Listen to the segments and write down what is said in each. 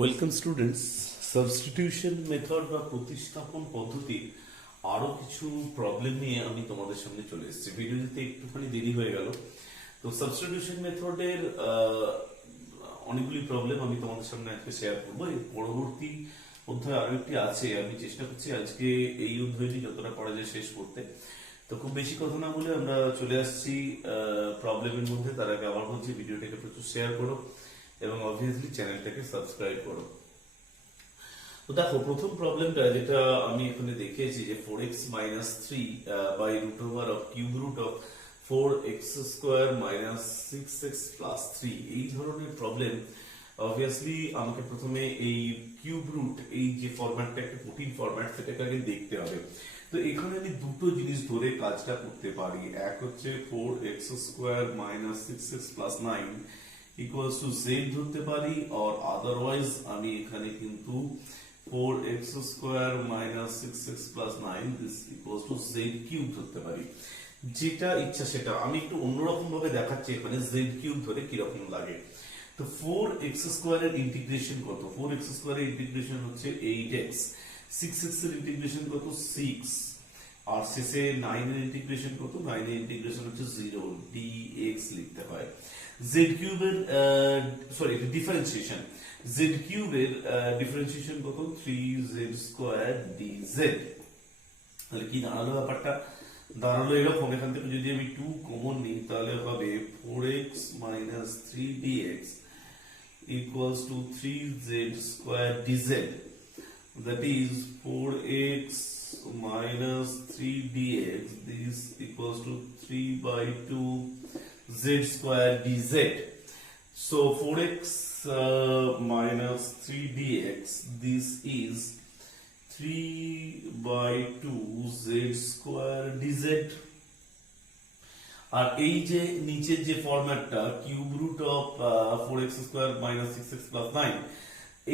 Welcome students. Substitution method বা প্রতিস্থাপন পদ্ধতির আরো কিছু প্রবলেম নিয়ে আমি তোমাদের সামনে চলে এসেছি। ভিডিও দিতে একটুখানি দেরি হয়ে গেল। তো সাবস্টিটিউশন মেথডের অনেকগুলি প্রবলেম আমি তোমাদের সামনে আজকে শেয়ার করবো। এর পরবর্তী অধ্যায় আরো একটি আছে, আমি চেষ্টা করছি আজকে এই অধ্যায়টি যতটা করা যায় শেষ করতে। তো খুব বেশি কথা না বলে আমরা চলে আসছি প্রবলেমের মধ্যে। তার আগে আবার বলছি, ভিডিওটাকে প্রচুর শেয়ার করো এবং অবভিয়াসলি চ্যানেলটাকে সাবস্ক্রাইব করো। তো দেখো, প্রথম প্রবলেমটা যেটা আমি এখানে দেখিয়েছি যে 4x minus 3 by root over of cube root of 4x square minus 6x plus 3, এই ধরনের প্রবলেম অবভিয়াসলি আমাকে প্রথমে এই কিউব রুট, এই যে ফরম্যাটটা একটা কঠিন ফরম্যাট, সেটাকে আগে দেখতে হবে। তো এখানে আমি দুটো জিনিস ধরে কাজটা করতে পারি। এক হচ্ছে 4x square minus 6x plus 9 equals to z ধরতে পারি, আর আদারওয়াইজ আমি এখানে কিন্তু 4x square minus 6x plus 9 this equals to z cube ধরতে পারি। যেটা ইচ্ছা সেটা। আমি একটু অন্যরকম ভাবে দেখাচ্ছি এখানে z cube ধরে কিরকম লাগে। তো 4x square এর ইন্টিগ্রেশন কত? 4x square এর ইন্টিগ্রেশন হচ্ছে 8x, 6x এর ইন্টিগ্রেশন কত? 6, আর শেষে 9 এর ইন্টিগ্রেশন কত? 9 এর ইন্টিগ্রেশন হচ্ছে 0, dx লিখতে হয়। z কিউবের ডিফারেন্সিয়েশন, z কিউবের ডিফারেন্সিয়েশন কত? 3z square dz। তাহলে কি দাঁড়ালো ব্যাপারটা? দাঁড়ালো এরকম, এখান থেকে যদি আমি 2 কমন নিই তাহলে হবে 4x minus 3 dx equals to 3z square dz, that is 4x minus 3 dx, this equals to 3 by 2 z square dz. So 4x minus 3 dx, this is 3 by 2 z square dz। আর এই যে নিচের যে ফরম্যাটটা cube root of 4x square minus 6x plus 9,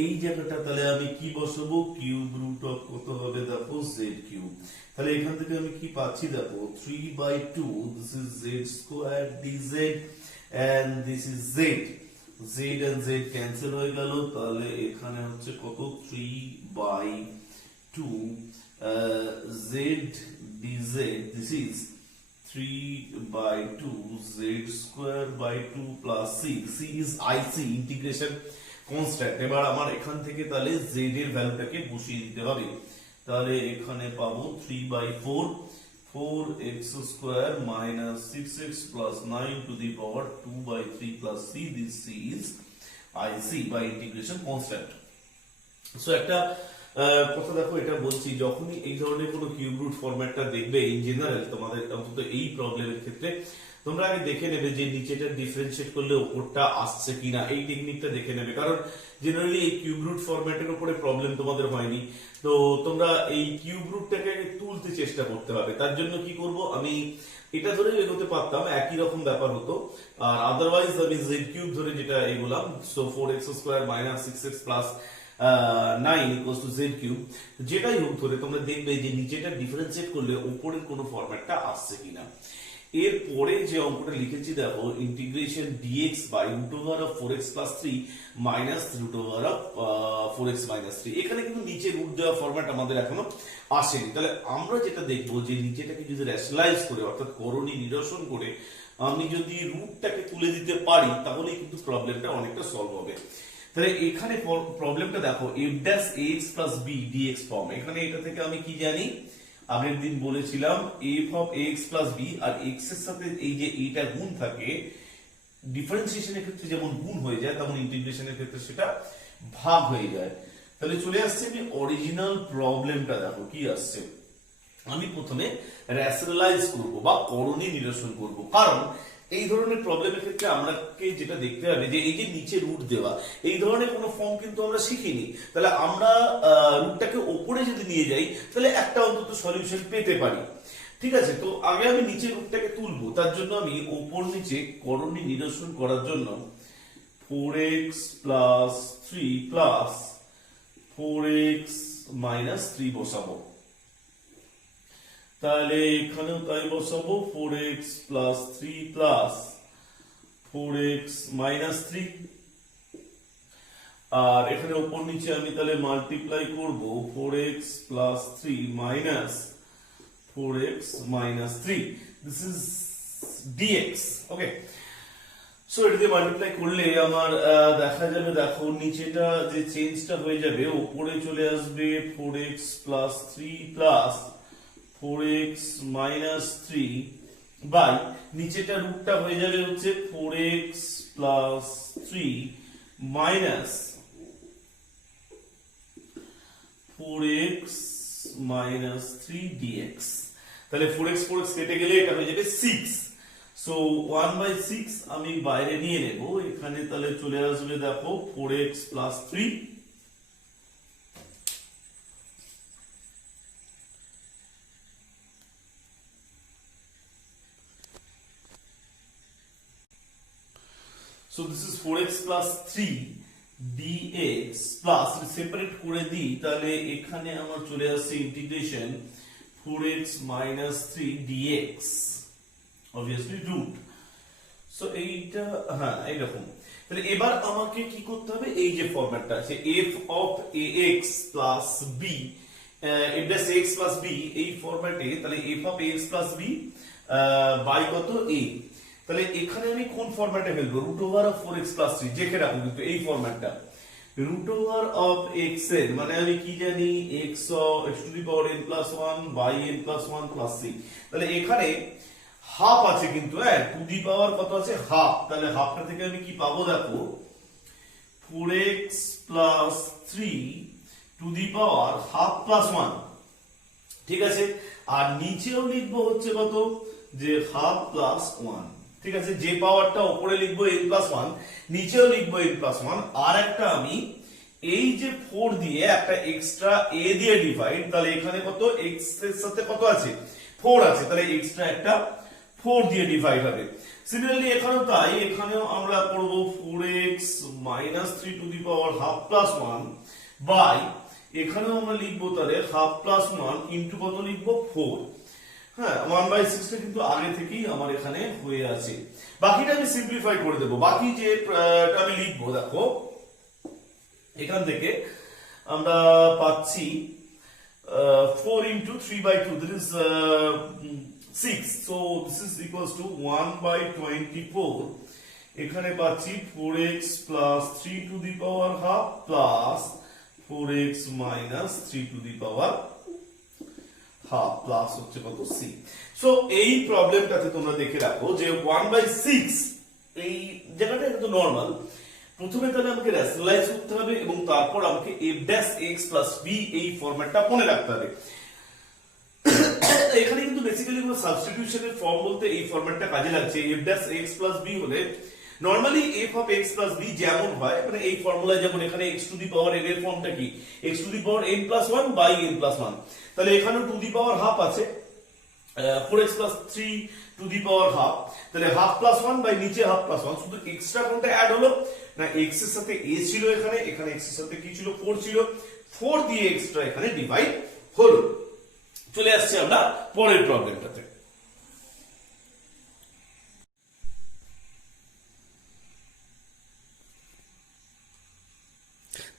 এই জায়গাটা তাহলে আমি কি বসাবো? কিউব রুট অফ কত হবে দেখো? z cube. তাহলে এখান থেকে আমি কি পাচ্ছি দেখো? 3 by 2, this is z square dz and this is z, z and z cancel হয়ে গেল। তাহলে এখানে হচ্ছে কত? 3 by 2 z dz, this is 3 by 2 z square by 2 plus c, c is ic, integration constant. এবার আমার এখান থেকে তাহলে z এর ভ্যালুটাকে বসিয়ে দিতে হবে। তাহলে এখানে পাবো 3 by 4, 4x square minus 6x plus 9 to the power 2 by 3 plus c, this c is ic by integration constant. So একটা কথা দেখো, এটা বলছি যখনই এই ধরনের কোনো কিউব রুট ফরম্যাটটা দেখবে ইন জেনারেল, তোমাদের অন্তত এই প্রবলেমের ক্ষেত্রে তোমরা আগে দেখে নেবে যে নিচেটা ডিফারেন্সিয়েট করলে উপরটা আসছে কিনা, এই টেকনিকটা দেখে নেবে। কারণ জেনারেলি এই কিউব রুট ফরম্যাটের উপরে প্রবলেম তোমাদের হয়নি, তো তোমরা এই কিউব রুটটাকে তুলতে চেষ্টা করতে হবে। তার জন্য কি করব, আমি এটা ধরে এগোতে পারতাম, একই রকম ব্যাপার হতো। আর আদারওয়াইজ আমি z কিউব ধরে যেটা এগোলাম, so 4x square minus 6x plus 9 equals to z cube, যেটাই হোক ধরে তোমরা দেখবে যে নিচেটা ডিফারেন্সিয়েট করলে উপরের কোনো ফরম্যাটটা আসছে কিনা। এরপরে যে অঙ্কটা লিখেছি দেখো, integration dx by root over of 4x plus 3 minus root over of 4x minus 3, এখানে কিন্তু নিচে রুট দেওয়া ফরম্যাট আমাদের এখনো আসেনি। তাহলে আমরা যেটা দেখবো যে নিচেটাকে যদি রেশনালাইজ করে, অর্থাৎ করণী নিরসন করে আমি যদি রুটটাকে তুলে দিতে পারি, তাহলেই কিন্তু প্রবলেমটা অনেকটা সলভ হবে। তাহলে এখানে প্রবলেমটা দেখো, f dash ax plus b dx form. এখানে এটা থেকে আমি কি জানি? আগের দিন বলেছিলাম f of ax plus b, R x এর সাথে এই যে এটা গুণ থাকে, ডিফারেন্সিয়েশনের ক্ষেত্রে যেমন গুণ হয়ে যায় তেমন ইন্টিগ্রেশনের ক্ষেত্রে সেটা ভাগ হয়ে যায়। তাহলে চলে আসছে আমি অরিজিনাল প্রবলেমটা, দেখো কি আসছে। আমি প্রথমে রেশনালাইজ করব বা করণী নিরসন করব, কারণ এই ধরনের প্রবলেমের ক্ষেত্রে আমাকে যেটা দেখতে হবে যে এই যে নিচে রুট দেওয়া, এই ধরনের কোনো ফর্ম কিন্তু আমরা শিখিনি। তাহলে আমরা রুটটাকে ওপরে যদি নিয়ে যাই তাহলে একটা অন্তত সলিউশন পেতে পারি। ঠিক আছে, তো আগে আমি নিচে রুটটাকে তুলবো। তার জন্য আমি ওপর নিচে করণী নিরসন করার জন্য 4x plus 3 plus 4x minus 3 বসাবো। তাহলে এখানেও তাই বসাবো, 4x plus 3 plus 4x minus 3। আর এখানে উপর নিচে আমি তাহলে মাল্টিপ্লাই করব 4x plus 3 minus 4x minus 3, this is dx। Okay, so এটা দিয়ে মাল্টিপ্লাই করলে আমার দেখা যাবে, দেখো নিচেটা যে চেঞ্জটা হয়ে যাবে, উপরে চলে আসবে 4x plus 3 plus 4x minus 3 by নিচেটা রুটটা হয়ে যাবে হচ্ছে 4x plus 3 minus 4x minus 3 dx। তাহলে 4x কেটে গেলে এটা হয়ে যাবে 6, সো 1/6 আমি বাইরে নিয়ে নেব, এখানে তাহলে চলে আসবে দেখো 4x plus 3 so this is 4x plus 3 dx plus separate করে দিই, তাহলে এখানে আমার চলে আসছে integration 4x minus 3 dx obviously root। So এইটা হ্যাঁ এইরকম। তাহলে এবার আমাকে কি করতে হবে, এই যে ফরম্যাটটা আছে f of ax plus b, f dash ax plus b, এই ফরম্যাটে তাহলে f of ax plus b by কত a, তাহলে এখানে আমি কোন ফরম্যাটে ফেলবো, root over of 4x plus 3 দেখে রাখুন কিন্তু এই ফরম্যাটটা, রুট ওভার অফ x এর মানে আমি কি জানি x to the power n plus 1 by n plus 1 plus c, তাহলে এখানে হাফ আছে কিন্তু টু দি পাওয়ার কত আছে হাফ, তাহলে হাফটা থেকে আমি কি পাবো দেখো 4x plus 3 to the power half plus 1, ঠিক আছে। আর নিচেও লিখবো হচ্ছে কত যে হাফ প্লাস 1, ঠিক আছে। যে পাওয়ারটা উপরে লিখবো n plus 1, নিচেও লিখবো n plus 1, আর একটা আমি এই যে 4 দিয়ে একটা এক্সট্রা a দিয়ে ডিভাইড, তাহলে এখানে কত x এর সাথে কত আছে 4 আছে, তাহলে এক্সট্রা একটা 4 দিয়ে ডিভাইড হবে। সিমিলারলি এখানেও তাই, এখানেও আমরা করব 4x minus 3 to the power half plus 1 by এখানেও আমরা লিখবো তাহলে হাফ প্লাস 1 ইনটু কত লিখবো 4, হ্যাঁ 1/6 টা কিন্তু আগে থেকেই আমার এখানে হয়ে আছে। বাকিটা আমি সিম্পলিফাই করে দেব, বাকি যে আমি লিখবো দেখো এখান থেকে আমরা পাচ্ছি 4 into 3/2, that is 6, so this is equals to 1/24, এখানে পাচ্ছি 4x plus 3 to the power half plus 4x minus 3 to the power half plus হচ্ছে কত c। সো এই প্রবলেমটাতে তোমরা দেখে রাখো যে 1/6 এই জায়গাটা একটু নরমাল, প্রথমে তাহলে আমাকে রেশনালাইজ করতে হবে এবং তারপর আমাকে f dash x plus b এই ফরম্যাটটা মনে রাখতে হবে। এখানে কিন্তু বেসিক্যালি কোনো সাবস্টিটিউশনের ফর্ম বলতে এই ফরম্যাটটা কাজে লাগছে, f dash x plus b হলে normally f of x plus b যেমন হয় মানে এই ফর্মুলায় যেমন এখানে x to the power n এর ফর্মটা কি x to the power n plus 1 by n plus 1, তাহলে এখানে টু দি পাওয়ার হাফ আছে 4x plus 3 to the power half, তাহলে হাফ প্লাস 1 বাই নিচে হাফ প্লাস 1, শুধু এক্সট্রা কোনটা অ্যাড হলো না x এর সাথে a ছিল, এখানে এখানে x এর সাথে কি ছিল 4 ছিল, 4 দিয়ে এক্সট্রা এখানে ডিভাইড হলো। চলে আসছে আমরা পরের প্রবলেমটাতে।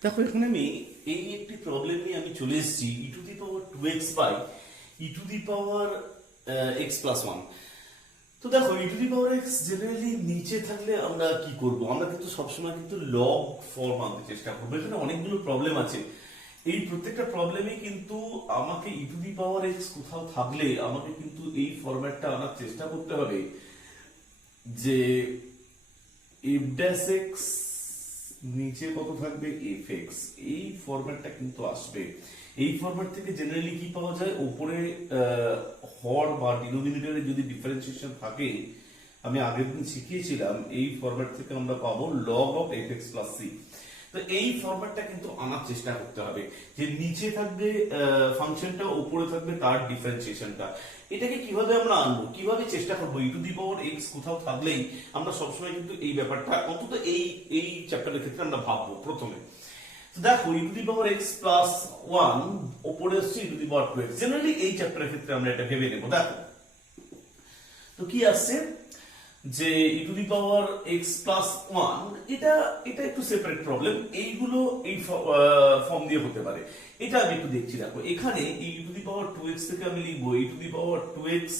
দেখো এখানে আমি এই একটি প্রবলেম নিয়ে আমি চলে এসেছি e to the power 2x by e to the power x plus 1। তো দেখো e to the power x generally নিচে থাকলে আমরা কি করব, আমরা কিন্তু সবসময় কিন্তু লগ ফর্ম আনতে চেষ্টা করবো। এখানে অনেকগুলো প্রবলেম আছে, এই প্রত্যেকটা প্রবলেমে কিন্তু আমাকে e to the power x কোথাও থাকলে আমাকে কিন্তু এই ফরম্যাটটা আনার চেষ্টা করতে হবে যে f dash x নিচে কত থাকবে fx, এই ফরম্যাটটা কিন্তু আসবে। এই ফরম্যাট থেকে জেনারেলি কি পাওয়া যায়, উপরে হর বা ডিনোমিনেটরে যদি ডিফারেন্সিয়েশন থাকে, আমি আগের দিন শিখিয়েছিলাম এই ফরম্যাট থেকে আমরা পাবো log of fx plus c। তো এই ফরম্যাটটা কিন্তু আনার চেষ্টা করতে হবে যে নিচে থাকবে ফাংশনটা, উপরে থাকবে তার ডিফারেন্সিয়েশনটা। এটাকে কিভাবে আমরা আনবো, কিভাবে চেষ্টা করবো, e to the power x কোথাও থাকলেই আমরা সবসময় কিন্তু এই ব্যাপারটা অন্তত এই চ্যাপ্টারের ক্ষেত্রে আমরা ভাববো প্রথমে। তো দেখো e to the power x plus 1 উপরে আসছে e to the power 2x, generally এই চ্যাপ্টারের ক্ষেত্রে আমরা এটা ভেবে নেব। দেখো তো কি আসছে যে e to the power x plus one, এটা এটা একটু সেপারেট প্রবলেম, এইগুলো এই ফর্ম দিয়ে হতে পারে, এটা আমি একটু দেখছি। দেখো এখানে e to the power two x থেকে আমি লিখবো e to the power two x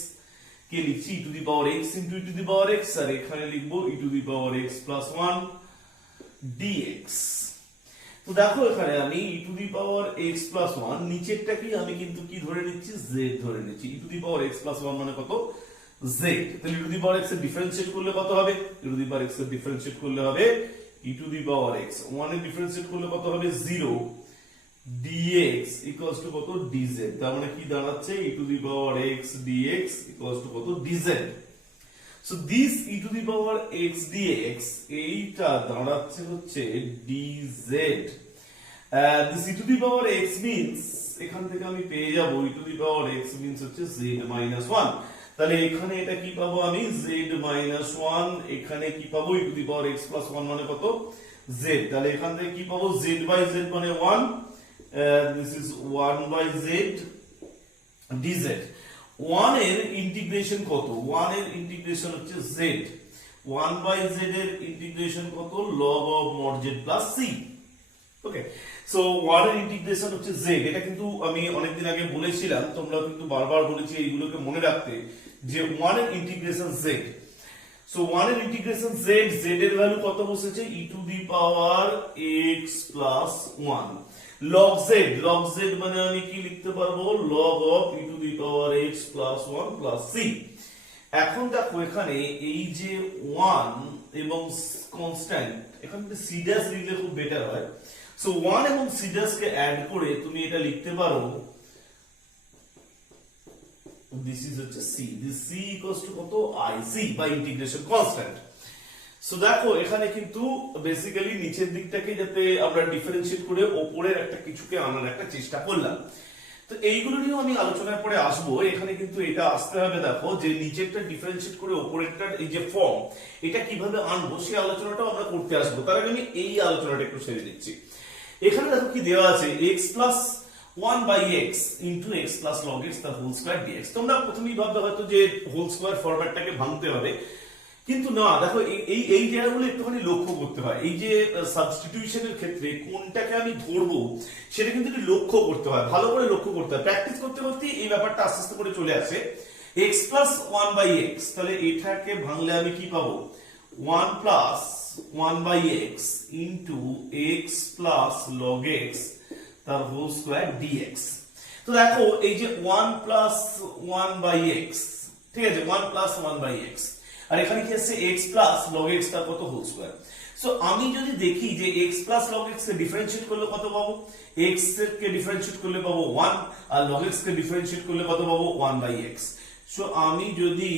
কে লিখছি e to the power x into e to the power x, আর এখানে লিখবো e to the power x plus one dx. তো দেখো এখানে আমি e to the power x plus one, নিচেরটাকে আমি কিন্তু কি ধরে নিচ্ছি, জেড ধরে নিচ্ছি। E to the power x plus one মানে কত, জেড। তাহলে e to the power x এর ডিফারেন্সিয়েট করলে কত হবে, e to the power x এর ডিফারেন্সিয়েট করলে হবে e to the power x, one এর ডিফারেন্সিয়েট করলে কত হবে, জিরো dx ইকুয়ালস টু কত, dz। তার মানে কি দাঁড়াচ্ছে, e to the power x dx equals to কত, dz। So this e to the power x dx, এইটা দাঁড়াচ্ছে হচ্ছে dz। This e to the power x means, এখান থেকে আমি পেয়ে যাব e to the power x means হচ্ছে z মাইনাস ওয়ান। তাহলে এখানে এটা কি পাবো আমি, z মাইনাস ওয়ান, এখানে কি পাবো, e to the power x plus one মানে কত, z। তাহলে এখান থেকে কি পাবো, z বাই z মানে one, this is one by z dz। One এর ইন্টিগ্রেশন কত, ওয়ান এর ইন্টিগ্রেশন হচ্ছে z, ওয়ান বাই z এর ইন্টিগ্রেশন কত, log of mod z plus c। Okay, so one এর ইন্টিগ্রেশন হচ্ছে z, এটা কিন্তু আমি অনেকদিন আগে বলেছিলাম, তোমরা কিন্তু বারবার বলেছি এইগুলোকে মনে রাখতে, যে ওয়ান এর ইন্টিগ্রেশন z। সো ওয়ান এর ইন্টিগ্রেশন z, z এর ভ্যালু কত বসেছে, e to the power x plus one, log z, log z মানে আমি কি লিখতে পারবো, log of E to the power x plus one plus C. এখন দেখো এখানে এই যে ওয়ান এবং কনস্ট্যান্ট, এখানে সি ড্যাশ লিখলে খুব বেটার হয়। সো ওয়ান এবং সি ড্যাশ কে অ্যাড করে তুমি এটা লিখতে পারো, দিস ইজ হচ্ছে C, this C equals to কত, I C by integration constant. So দেখো এখানে কিন্তু বেসিক্যালি নিচের দিকটাকে যাতে আমরা ডিফারেন্সিয়েট করে ওপরের একটা কিছুকে আনার একটা চেষ্টা করলাম। তো এইগুলো নিয়েও আমি আলোচনার পরে আসবো। এখানে কিন্তু এটা আসতে হবে, দেখো যে নিচেরটা ডিফারেন্সিয়েট করে ওপরেরটার এই যে ফর্ম, এটা কিভাবে আনবো সেই আলোচনাটাও আমরা করতে আসবো। তার আগে আমি এই আলোচনাটা একটু সেরে দিচ্ছি। এখানে দেখো কি দেওয়া আছে, X plus one by x into x plus log x তার হোল স্কোয়ার ডিএক্স। তোমরা প্রথমেই ভাববে হয়তো যে হোল স্কোয়ার ফরম্যাটটাকে ভাঙতে হবে, কিন্তু না, দেখো এই জায়গাগুলো একটুখানি লক্ষ্য করতে হয়। এই যে সাবস্টিটিউশনের ক্ষেত্রে কোনটাকে আমি ধরবো সেটা কিন্তু একটু লক্ষ্য করতে হয়, ভালো করে লক্ষ্য করতে হয়। প্র্যাকটিস করতে করতে এই ব্যাপারটা আস্তে আস্তে করে চলে আসে। X plus one by x, তাহলে এটাকে ভাঙলে আমি কি পাবো, one plus one by x into x plus log x তার হোল স্কোয়ার ডিএক্স। তো দেখো এই যে one plus one by x, ঠিক আছে, one plus one by x, আর এখানে কি আছে x প্লাস log x তার কত, হোল স্কয়ার। সো আমি যদি দেখি যে x প্লাস log x কে ডিফারেন্সিয়েট করলে কত পাবো, x কে ডিফারেন্সিয়েট করলে পাবো 1, আর log x কে ডিফারেন্সিয়েট করলে কত পাবো, 1 বাই x। সো আমি যদি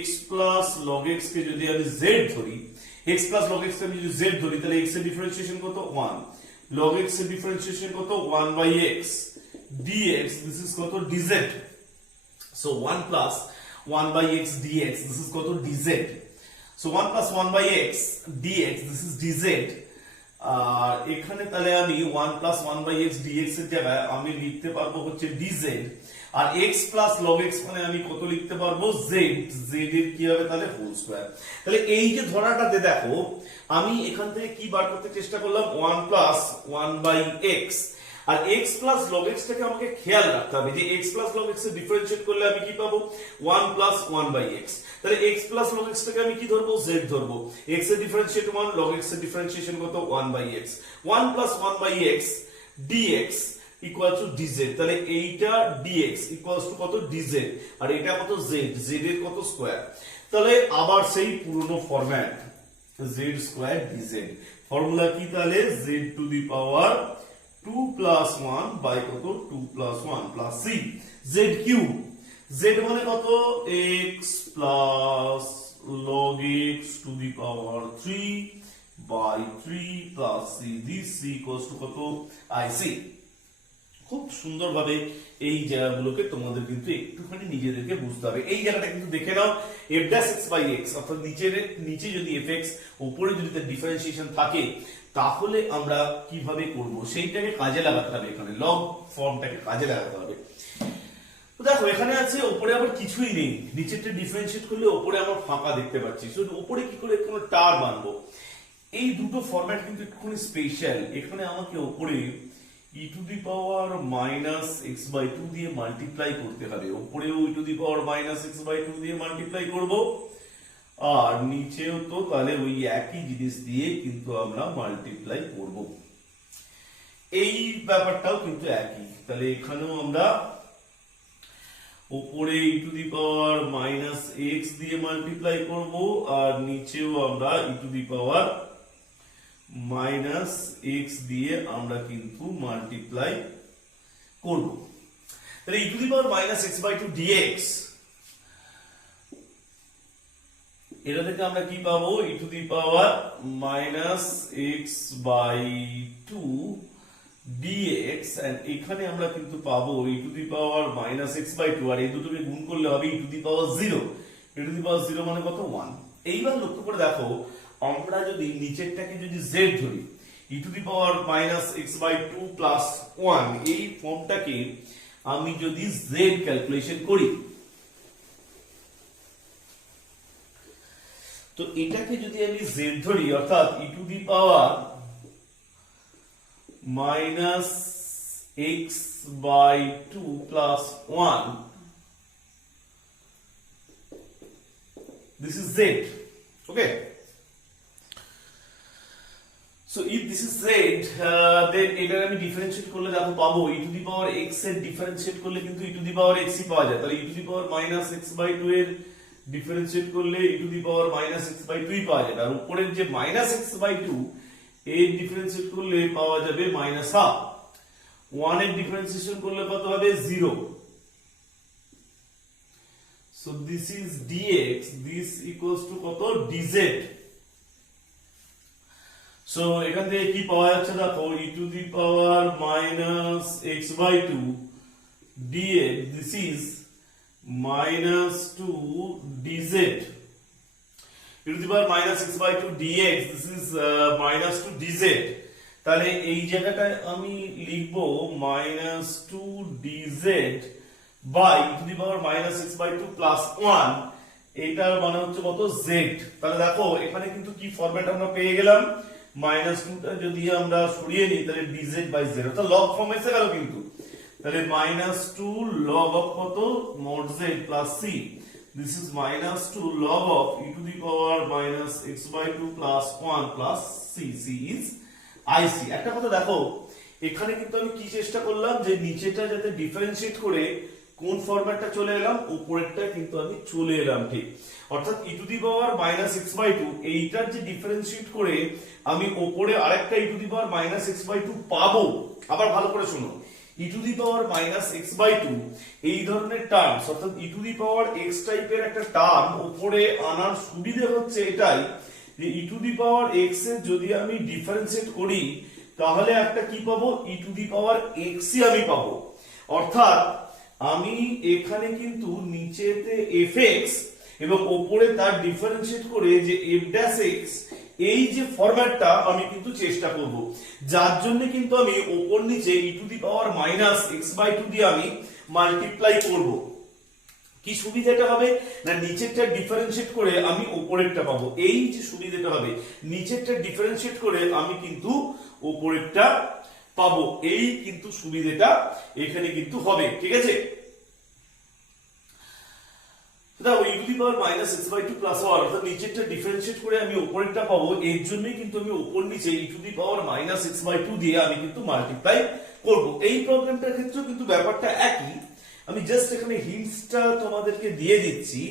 x প্লাস log x কে যদি আমি z ধরি, x প্লাস log x কে আমি যদি z ধরি, তাহলে x এর ডিফারেন্সিয়েশন কত, 1, log x এর ডিফারেন্সিয়েশন কত, 1 by x dx, this is কত, dz। So 1 plus 1 by x dx, this is কত, dz। so 1 plus 1 by x dx, this is dz। আর এখানে তাহলে আমি 1 plus 1 by x dx এর জায়গায় আমি লিখতে পারবো হচ্ছে dz, আর x plus log x মানে আমি কত লিখতে পারবো, z, z এর কি হবে তাহলে, হোল স্কয়ার। তাহলে এই যে ধরাটাতে দেখো আমি এখান থেকে কি বার করতে চেষ্টা করলাম, 1 plus 1 by x, আর x প্লাস log x টাকে আমাকে খেয়াল রাখতে হবে যে x প্লাস log x এর ডিফারেন্সিয়েট করলে আমি কি পাবো, 1 প্লাস 1 বাই x। তাহলে x প্লাস log x টাকে আমি কি ধরবো, z ধরবো, x এর ডিফারেন্সিয়েট 1, log x এর ডিফারেন্সিয়েশন কত, 1 by x, 1 plus 1 by x dx equal to dz। তাহলে এইটা dx ইকুয়ালস টু কত, dz, আর এটা কত, z, z এর কত, স্কয়ার। তাহলে আবার সেই পুরনো format, z square dz। Formula কি তাহলে, z to the power 2 plus 1 by কত, 2 plus 1 plus c, z cube, z মানে কত, x plus log x to the power 3 by 3 plus c, this c equals to কত, ic। খুব সুন্দরভাবে এই জায়গাগুলোকে তোমাদের কিন্তু একটুখানি নিজেদেরকে বুঝতে হবে। এই জায়গাটা কিন্তু দেখে নাও, f dash x by x, অর্থাৎ নিচে যদি fx, উপরে যদি তার ডিফারেন্সিয়েশন থাকে, তাহলে আমরা কিভাবে করব সেইটাকে কাজে লাগাতে হবে, এখানে লগ ফর্মটাকে কাজে লাগাতে হবে। দেখো এখানে আছে উপরে আবার কিছুই নেই, নিচেরটা ডিফারেন্সিয়েট করলে উপরে আমার ফাঁকা দেখতে পাচ্ছি। সো উপরে কি করে কোনো টার্ম আনবো? এই দুটো ফরম্যাট কিন্তু একটু স্পেশাল। এখানে আমাকে উপরে e to the power minus x by two দিয়ে মাল্টিপ্লাই করতে হবে, উপরেও e to the power minus x by two দিয়ে মাল্টিপ্লাই করব, আর নিচেও তো তাহলে ওই একই জিনিস দিয়ে কিন্তু আমরা মাল্টিপ্লাই করব। এই ব্যাপারটাও কিন্তু একই, তাহলে এখানেও আমরা উপরে e to the power minus x দিয়ে মাল্টিপ্লাই করব, আর নিচেও আমরা e to the power minus x দিয়ে আমরা কিন্তু মাল্টিপ্লাই করব। তাহলে e to the power minus x by two dx, এটা থেকে আমরা কি পাবো? e to the power minus x by two dx, and এখানে আমরা কিন্তু পাবো e to the power minus x by two, আর এই দুটোকে গুণ করলে হবে e to the power zero. e to the power zero মানে কত? 1। এইবার লক্ষ্য করে দেখো, আমরা যদি নিচেরটাকে যদি z ধরি, e to the power minus x by two plus 1, এই ফর্মটাকে আমি যদি z ক্যালকুলেশন করি, তো এটাকে যদি আমি z ধরি, অর্থাৎ e to the power minus x by two plus 1, this is z. Okay, so if this is z, then এটার আমি ডিফারেন্সিয়েট করলে দেখো পাবো e to the power x এর ডিফারেন্সিয়েট করলে কিন্তু e to the power x ই পাওয়া যায়। তাহলে e to the power minus x by two এর ডিফারেন্সিয়েট করলে e to the power minus x by two ই পাওয়া যায়, আর উপরের যে মাইনাস এক্স বাই টু এর ডিফারেন্সিয়েট করলে পাওয়া যাবে মাইনাস হাফ। 1 এর ডিফারেন্সিয়েশন করলে কত হবে? 0। so this is dx, this equals to কত? dz। so এখান থেকে কি পাওয়া যাচ্ছে দেখো, e to the power minus x by two dx, this is minus 2 dz, e to the power minus x by 2 dx, this is minus 2 dz। তাহলে এই জায়গাটায় আমি লিখবো minus 2 dz by e to the power minus x by 2 plus 1, এটার মানে হচ্ছে কত? z। তাহলে দেখো এখানে কিন্তু কি ফরম্যাট আমরা পেয়ে গেলাম, মাইনাস 2 টা যদি আমরা সরিয়ে নিই তাহলে dz by 0, তো লগ ফর্ম এসে গেল কিন্তু। তাহলে মাইনাস 2 log of কত? mod z plus c, this is minus 2 log of e to the power minus x by 2 plus 1 plus c, c is ic। একটা কথা দেখো, এখানে কিন্তু আমি কি চেষ্টা করলাম যে নিচেটা যাতে ডিফারেন্সিয়েট করে কোন ফরম্যাটটা চলে এলাম, উপরেরটা কিন্তু আমি চলে এলাম ঠিক। অর্থাৎ e to the power minus x by two এইটার যে ডিফারেন্সিয়েট করে আমি উপরে আরেকটা e to the power minus x by two পাবো। আবার ভালো করে শোনো, e to the power minus x by two এই ধরনের টার্মস, অর্থাৎ e to the power x টাইপের একটা টার্ম উপরে আনার সুবিধা হচ্ছে এটাই যে e to the power x এর যদি আমি ডিফারেন্সিয়েট করি তাহলে একটা কি পাবো? e to the power x ই আমি পাবো। অর্থাৎ আমি এখানে কিন্তু নিচেতে fx এবং উপরে তার ডিফারেন্সিয়েট করে যে f ড্যাশ x, এই যে ফরম্যাটটা আমি কিন্তু চেষ্টা করব, যার জন্য কিন্তু আমি উপর নিচে e to the power minus x by two দিয়ে আমি মাল্টিপ্লাই করব। কি সুবিধাটা হবে না, নিচেরটা ডিফারেন্সিয়েট করে আমি উপরেরটা পাবো। এই যে সুবিধাটা হবে, নিচেরটা ডিফারেন্সিয়েট করে আমি কিন্তু উপরেরটা পাবো, এই কিন্তু সুবিধাটা এখানে কিন্তু হবে। ঠিক আছে, দেখো e to the power minus x by two plus 1, অর্থাৎ নিচেরটা ডিফারেন্সিয়েট করে আমি উপরেরটা পাবো, এর জন্যই কিন্তু আমি উপর নিচে e to the power minus x by two দিয়ে আমি কিন্তু মাল্টিপ্লাই করব। এই প্রবলেমটার ক্ষেত্রেও কিন্তু ব্যাপারটা একই, আমি জাস্ট এখানে হিন্টসটা তোমাদেরকে দিয়ে দিচ্ছি।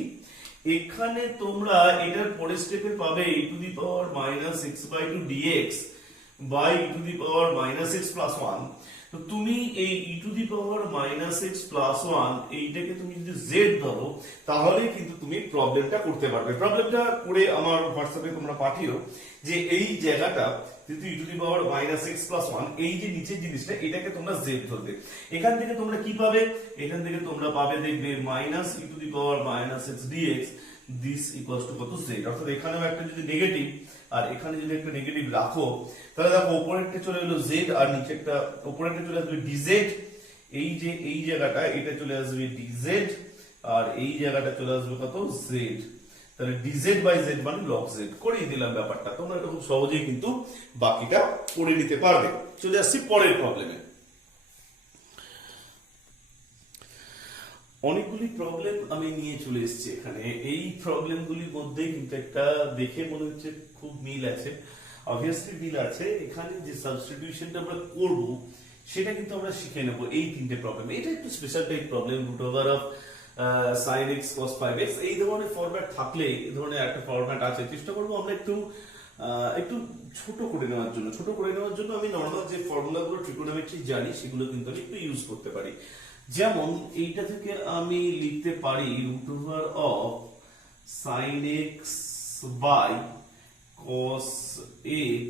এখানে তোমরা এটার পরের স্টেপে পাবে e to the power minus x by two d x by e to the power minus x plus 1। তো তুমি এই e to the power minus x plus 1 এইটাকে তুমি যদি z ধরো তাহলে কিন্তু তুমি প্রবলেমটা করতে পারবে। প্রবলেমটা করে আমার হোয়াটসঅ্যাপে তোমরা পাঠিও যে এই জায়গাটা যেহেতু e to the power minus x plus 1, এই যে নিচের জিনিসটা এটাকে তোমরা z ধরবে। এখান থেকে তোমরা কি পাবে? এখান থেকে তোমরা পাবে দেখবে minus e to the power minus x d x, this equals to কত? z। অর্থাৎ এখানেও একটা যদি নেগেটিভ আর এখানে যদি একটা নেগেটিভ রাখো তাহলে দেখো উপরেরটা চলে গেল z আর নিচেরটা উপরেরটা চলে আসবে dz, এই যে এই জায়গাটা এটা চলে আসবে ডিজেড, আর এই জায়গাটা চলে আসবে কত জেড, তাহলে ডিজেড বাই জেড মানে লগ জেড করিয়ে দিলাম ব্যাপারটা। তোমরা এটা খুব সহজেই কিন্তু বাকিটা করে নিতে পারবে। চলে আসছি পরের প্রবলেমে। অনেকগুলি প্রবলেম আমি নিয়ে চলে এসেছি এখানে। এই প্রবলেমগুলির মধ্যে কিন্তু একটা দেখে মনে হচ্ছে খুব মিল আছে, অবভিয়াসলি মিল আছে। এখানে যে সাবস্টিটিউশনটা আমরা করব সেটা কিন্তু আমরা শিখে নেব এই তিনটে প্রবলেম। এটা একটু special type problem, root over of sin x cos 5x এই ধরনের ফরম্যাট থাকলে, এই ধরনের একটা ফরম্যাট আছে, চেষ্টা করবো আমরা একটু একটু ছোট করে নেওয়ার জন্য। ছোট করে নেওয়ার জন্য আমি নর্মাল যে ফর্মুলাগুলো ট্রিগোনোমেট্রি জানি সেগুলো কিন্তু আমি একটু ইউজ করতে পারি। যেমন এইটা থেকে আমি লিখতে পারি root over of sin x by cos x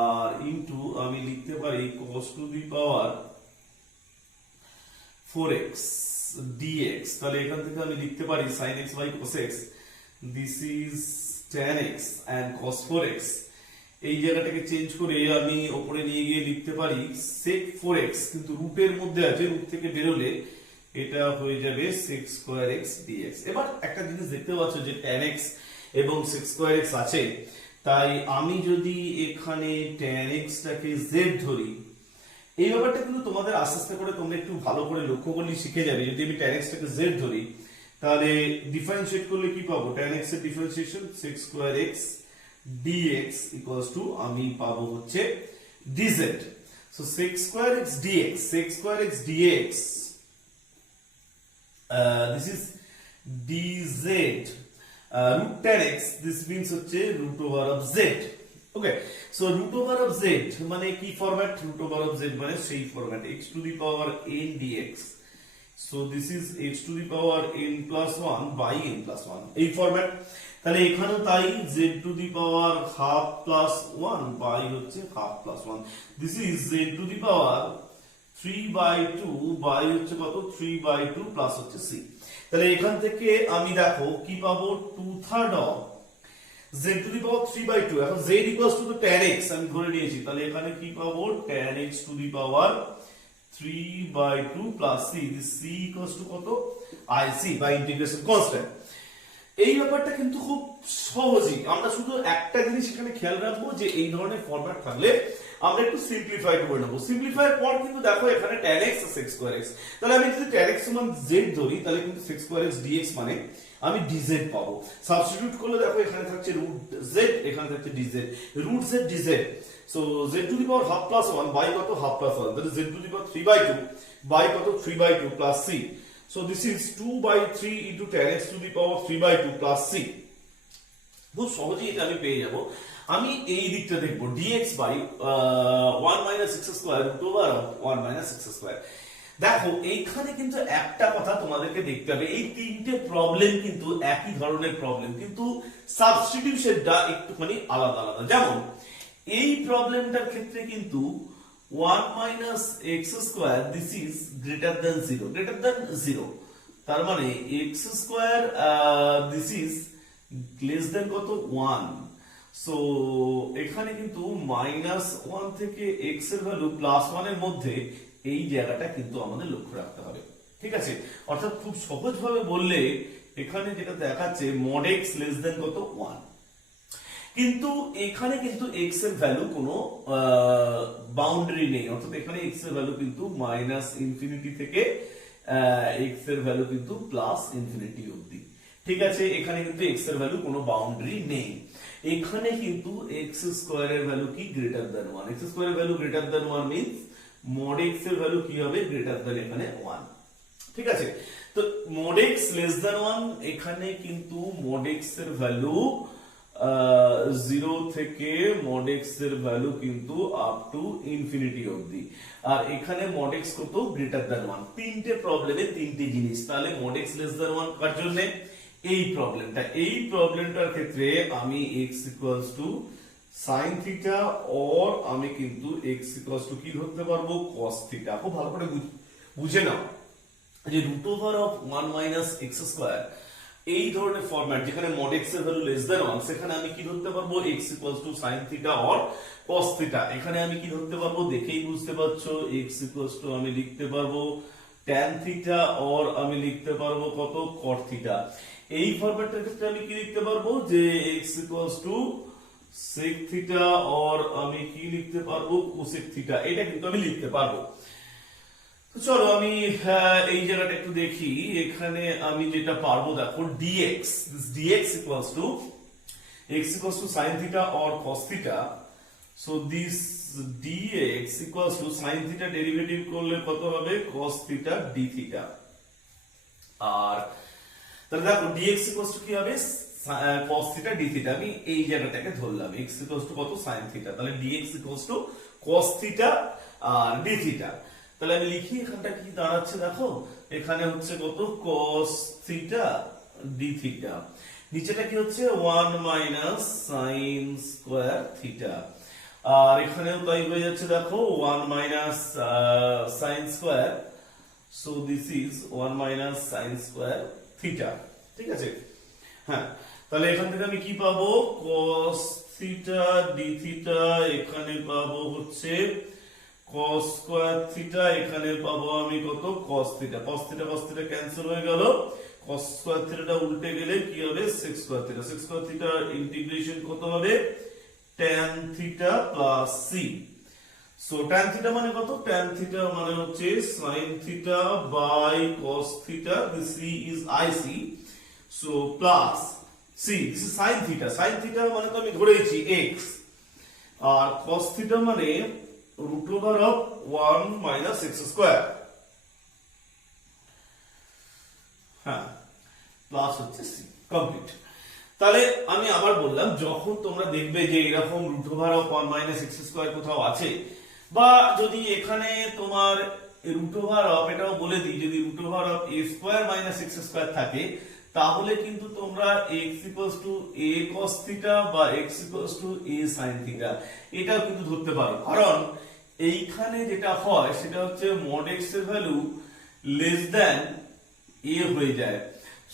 আর ইনটু আমি লিখতে পারি cos to the power 4x dx। তাহলে এখান থেকে আমি লিখতে পারি sin x by cos x, this is tan x and cos 4x। এই জায়গাটাকে চেঞ্জ করে আমি উপরে নিয়ে গিয়ে লিখতে পারি sec 4x, কিন্তু রুটের মধ্যে আছে, রুট থেকে বেরোলে এটা হয়ে যাবে sec square x dx। এবার একটা জিনিস দেখতে পাচ্ছ যে tan x এবং sec square x আছে, তাই আমি যদি এখানে tan x টাকে z ধরি, এই ব্যাপারটা কিন্তু তোমাদের আস্তে আস্তে করে তোমরা একটু ভালো করে লক্ষ্য করলে শিখে যাবে। যদি আমি tan x টাকে z ধরি তাহলে ডিফারেন্সিয়েট করলে কি পাবো, tan x এর differentiation sec square x dx equals to আমি পাবো হচ্ছে dz। so sec square x dx, sec square x dx, this is dz root tan x, this means হচ্ছে root over of z। Okay, so root over of z মানে কি format, root over of z মানে সেই format x to the power n dx, so this is x to the power n plus 1 by n plus 1 এই format. তাহলে এখানেও তাই z to the power half plus 1 by হচ্ছে half plus 1, this is z to the power 3 by 2 by হচ্ছে কত 3 by 2 plus হচ্ছে c। তাহলে এখান থেকে আমি দেখো কি পাবো 2/3 of z to the power 3 by 2, এখন z equals to tan x আমি ধরে নিয়েছি, তাহলে এখানে কি পাবো tan x to the power 3 by 2 plus c, this c equals to কত ic by integration constant। এই ব্যাপারটা কিন্তু খুব সহজই, আমরা শুধু একটা জিনিস এখানে খেয়াল রাখবো যে এই ধরনের ফরম্যাট থাকলে আমরা একটু সিম্পলিফাই করে নেবো। সিম্পলিফাই পর কিন্তু দেখো এখানে tan x আর sec square x, তাহলে আমি যদি tan x সমান z ধরি তাহলে কিন্তু sec square x dx মানে আমি dz পাবো। সাবস্টিটিউট করলে দেখো এখানে থাকছে রুট z, এখানে থাকছে dz, রুট z dz, সো z to the power half plus 1 by কত half plus 1, that is z to the power 3 by 2 by কত 3 by 2 plus c, so this is 2 by 3 into tan x to the power 3 by 2 plus c। খুব সহজেই এটা আমি পেয়ে যাব। আমি এই দিকটা দেখব dx by 1 minus x square root over of 1 minus x square। দেখো এইখানে কিন্তু একটা কথা তোমাদেরকে দেখতে হবে, এই তিনটে প্রবলেম কিন্তু একই ধরনের প্রবলেম, কিন্তু সাবস্টিটিউশনটা একটুখানি আলাদা আলাদা। যেমন এই প্রবলেমটার ক্ষেত্রে কিন্তু 1 minus x square this is greater than 0, greater than 0, তার মানে x square this is less than কত 1, সো এখানে কিন্তু -1 থেকে x এর ভ্যালু +1 এর মধ্যে এই জায়গাটা কিন্তু আমাদের লক্ষ্য রাখতে হবে, ঠিক আছে। অর্থাৎ খুব সহজ ভাবে বললে এখানে যেটা দেখাচ্ছে mod x less than কত 1, কিন্তু এখানে কিন্তু x এর ভ্যালু কোনো বাউন্ডারি নেই, অর্থাৎ এখানে x এর ভ্যালু কিন্তু -ইনফিনিটি থেকে x এর ভ্যালু কিন্তু +ইনফিনিটি অবধি, ঠিক আছে। এখানে কিন্তু x এর ভ্যালু কোনো বাউন্ডারি নেই। এখানে কিন্তু x স্কয়ার এর ভ্যালু কি গ্রেটার দ্যান 1, x স্কয়ার এর value greater than 1 means mod x এর ভ্যালু কি হবে গ্রেটার দ্যান এখানে 1, ঠিক আছে। তো mod x লেস দ্যান 1, এখানে কিন্তু mod x এর ভ্যালু 0 থেকে mod x এর ভ্যালু কিন্তু আপ টু ইনফিনিটি অবধি, আর এখানে mod x কত গ্রেটার দ্যান 1। তিনটে প্রবলেমে তিনটে জিনিস, তাহলে mod x লেস দ্যান 1 কার জন্য এই প্রবলেমটা, এই প্রবলেমটার ক্ষেত্রে আমি x equals to sin theta or আমি কিন্তু x ইকুয়ালস টু কি ধরতে পারবো cos থিটা। খুব ভালো করে বুঝে নাও যে root over of 1 minus x square এই ধরনের ফরম্যাট যেখানে mod x এর ভ্যালু লেস দ্যান 1, সেখানে আমি কি ধরতে পারবো, x equals to sin theta or cos theta. এখানে আমি কি ধরতে পারবো, দেখেই বুঝতে পারছো, x ইকুয়ালস টু আমি লিখতে পারবো tan থিটা অর আমি লিখতে পারবো কত, cot থিটা। এই ফরম্যাটের ক্ষেত্রে আমি কি লিখতে পারবো যে x equals two sec theta or আমি কি লিখতে পারবো cosec থিটা, এটা কিন্তু আমি লিখতে পারবো। তো চলো আমি এই জায়গাটা একটু দেখি, এখানে আমি যেটা পারবো দেখো dx, this dx equals to x equals to sin theta or cos theta, so this dx equals to sin theta derivative করলে কত হবে, cos theta d theta। আর তাহলে দেখো dx equals to কি হবে, cos theta d theta, আমি এই জায়গাটাকে ধরলাম x equals to কত, sin theta, তাহলে dx equals to cos theta R d theta। তাহলে আমি লিখি এখানটা কি দাঁড়াচ্ছে দেখো, এখানে হচ্ছে কত, cos theta d theta, নিচেটা কি হচ্ছে 1 মাইনাস sin স্কয়ার থিটা, আর এখানেও তাই হয়ে যাচ্ছে দেখো 1 minus sin square, so this is 1 minus sin square theta. ঠিক আছে, হ্যাঁ, তাহলে এখান থেকে আমি কি পাবো, cos theta d theta, এখানে পাবো হচ্ছে cos স্কয়ার থিটা, এখানে পাবো আমি কত, cos theta, cos theta cos theta cancel হয়ে গেল, cos স্কয়ার থিটাটা উল্টে গেলে কি হবে, sec square theta, sec square theta integration কত হবে, tan theta plus c। So tan theta মানে কত, tan থিটা মানে হচ্ছে sin theta by cos theta, this c is ic, so plus c, this is sin theta, sin theta মানে তো আমি ধরেছি x, আর cos থিটা মানে root over of 1 minus x square, হ্যাঁ, প্লাস হচ্ছে c, কমপ্লিট। তাহলে আমি আবার বললাম, যখন তোমরা দেখবে যে এরকম root over of 1 minus x square কোথাও আছে, বা যদি এখানে তোমার root over of, এটাও বলে দিই, যদি root over of a square minus x square থাকে, তাহলে কিন্তু তোমরা x equals to a cos theta বা x equals to a sin theta এটাও কিন্তু ধরতে পারো, কারণ এইখানে যেটা হয় সেটা হচ্ছে mod x এর ভ্যালু লেস দ্যান a হয়ে যায়,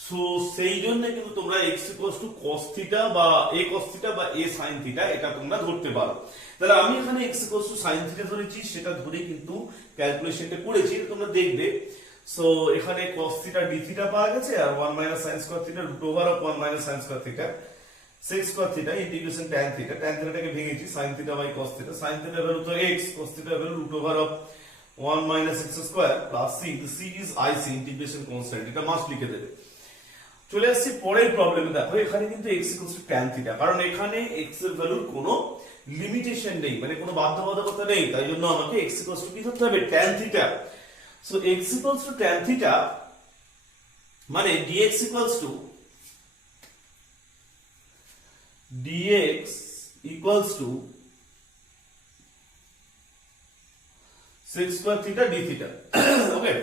সো সেই জন্য কিন্তু তোমরা x equals to cos theta বা a cos theta বা a sin theta এটা তোমরা ধরতে পারো। তাহলে আমি এখানে x equals to sin theta ধরেছি, সেটা ধরে কিন্তু ক্যালকুলেশনটা করেছি, এটা তোমরা দেখবে। সো এখানে cos theta d theta পাওয়া গেছে, আর 1 minus sin square theta root over of 1 minus sin square theta sec square theta integration tan theta, tan theta টাকে ভেঙেছি sin theta by cos theta, sin theta value তো x, cos theta value root over of 1 minus x square plus c, the c is ic, integration constant, এটা must লিখে দেবে। চলে আসছি পরের প্রবলেমে, দেখো এখানে কিন্তু x equals to tan theta, কারণ এখানে x এর ভ্যালুর কোনো লিমিটেশন নেই, মানে কোনো বাধ্যবাধকতা নেই, তাই জন্য আমাকে x equals to কি ধরতে হবে, tan theta। So x equals to tan theta মানে dx equals to sec square theta d theta, okay,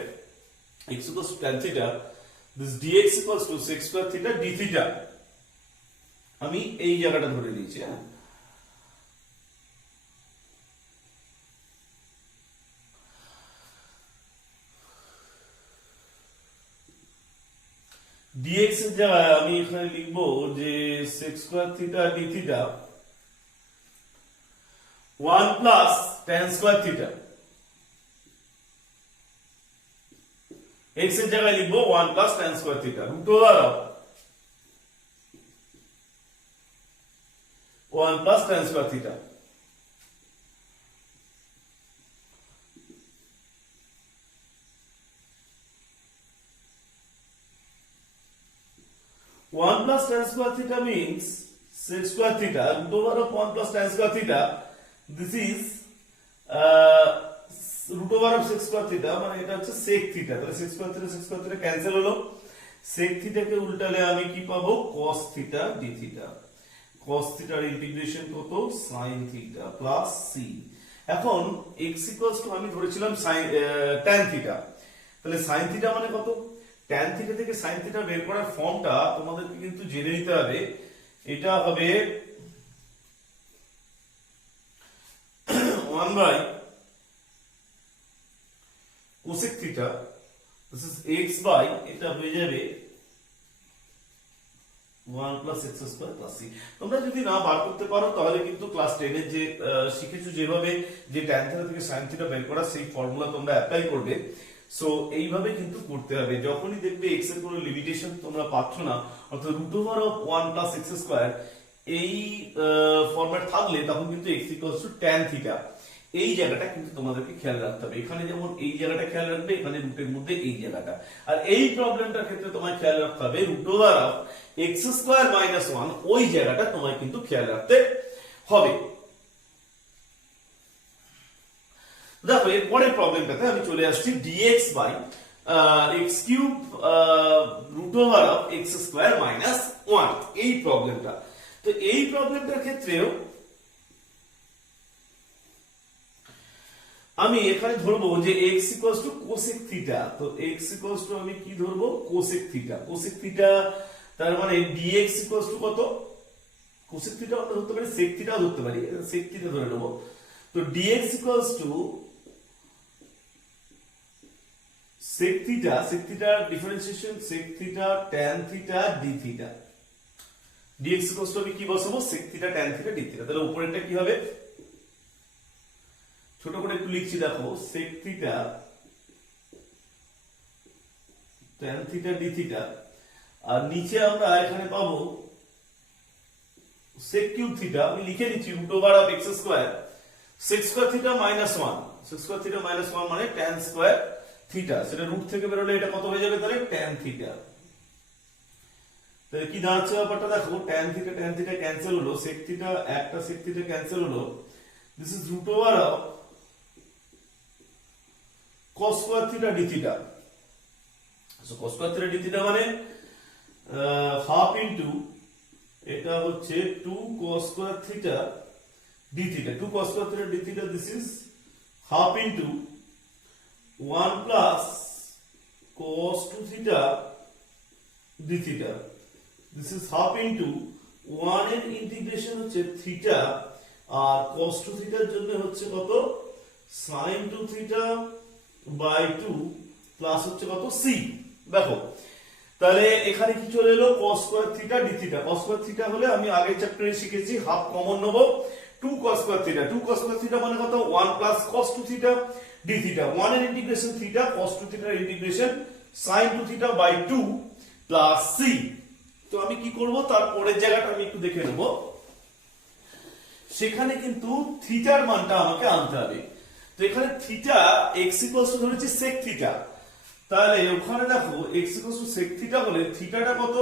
x equals to tan theta, this dx equals to sec square theta d theta, আমি এই জায়গাটা ধরে নিয়েছি, হ্যাঁ, dx এর জায়গায় আমি এখানে লিখবো যে sec square theta d theta 1 plus tan square theta, x এর জায়গায় লিখবো 1 plus tan square theta root over of 1 plus tan square theta, one plus tan square theta means sec square theta root over of 1 plus tan square theta, this is root over of sec square theta, মানে এটা হচ্ছে sec theta, তাহলে sec square theta cancel হলো, sec theta কে উল্টালে আমি কি পাবো, cos theta d theta, cos theta এর integration কত, sin theta plus c। এখন x equals to আমি ধরেছিলাম sin tan theta, তাহলে sin theta মানে কত, tan theta থেকে sin theta বের করার ফর্মটা তোমাদেরকে কিন্তু জেনে নিতে হবে, এটা হবে 1 by cosec theta, this is x by, এটা হয়ে যাবে 1 plus x square plus c. তোমরা যদি না বার করতে পারো তাহলে কিন্তু ক্লাস 10 এর যে শিখেছো যেভাবে যে ট্যান থিটা থেকে সাইন থিটা বের করা সেই ফর্মুলা তোমরা অ্যাপ্লাই করবে। সো এইভাবে কিন্তু করতে হবে। যখনই দেখবে এক্স এর কোনো লিমিটেশন তোমরা পাচ্ছ না, অর্থাৎ root over of 1 plus x square এই ফরম্যাট থাকলে তখন কিন্তু x equals to tan theta, এই জায়গাটা কিন্তু তোমাদেরকে খেয়াল রাখতে হবে। এখানে যেমন এই জায়গাটা খেয়াল রাখবে, এখানে রুটের মধ্যে এই জায়গাটা। আর এই প্রবলেমটার ক্ষেত্রে তোমায় খেয়াল রাখতে হবে root over of x square minus 1, ওই জায়গাটা তোমায় কিন্তু খেয়াল রাখতে হবে। দেখো এর পরের প্রবলেমটাতে আমি চলে আসছি dx by x cube root over of x square minus 1, এই প্রবলেমটা। তো এই প্রবলেমটার ক্ষেত্রেও আমি এখানে ধরবো যে x equals two cosec theta. তো x ইকুয়ালস টু আমি কি ধরবো, কোসেক থিটা। কোসেক থিটা তার মানে dx ইকুয়ালস টু কত, কোসেক থিটা আমরা ধরতে পারি, সেক থিটাও ধরতে পারি, সেক থিটা ধরে নেব। তো dx equals to sec theta, sec theta differentiation sec theta tan theta d theta. dx equals to আমি কি বসাবো, sec theta tan theta d theta. তাহলে উপরেরটা কি হবে, ছোট করে একটু লিখছি দেখো, sec theta tan theta d theta, আর নিচে আমরা এখানে পাবো সেক কিউব থিটা। আমি লিখে নিচ্ছি root over of x square sec square theta minus 1, sec square theta minus 1 মানে tan স্কয়ার থিটা। সেটা রুট থেকে বের হলে এটা কত হয়ে যাবে, তাহলে tan থিটা। তাহলে কি দাঁড়াচ্ছে ব্যাপারটা দেখো, tan থিটা ক্যান্সেল হলো, সেক থিটা একটা সেক থিটা ক্যান্সেল হলো, this is root over of cos square theta d theta. So cos square theta d theta মানে হাফ ইনটু এটা হচ্ছে 2 cos square theta d theta, 2 cos square theta d theta, this is half into 1 plus cos 2 theta d theta, this is half into 1 এর integration হচ্ছে theta, আর cos 2 theta এর জন্য হচ্ছে কত, sin 2 theta by 2 plus হচ্ছে কত c। দেখো তাহলে এখানে কি চলে এলো, cos square theta d theta. cos square theta হলে আমি আগের চ্যাপ্টারে শিখেছি হাফ কমন নেব, 2 cos square theta, 2 cos square theta মানে কত, 1 plus cos 2 theta d theta, 1 এর ইন্টিগ্রেশন থিটা, cos 2 থিটার integration sin 2 theta by 2 plus c। তো আমি কি করব, তার পরের জায়গাটা আমি একটু দেখে নেব। সেখানে কিন্তু থিটার মানটা আমাকে আনতে হবে। তো এখানে থিটা x ইকুয়ালস টু ধরেছি sec থিটা, তাহলে ওখানে দেখো x equals two sec theta হলে থিটাটা কত,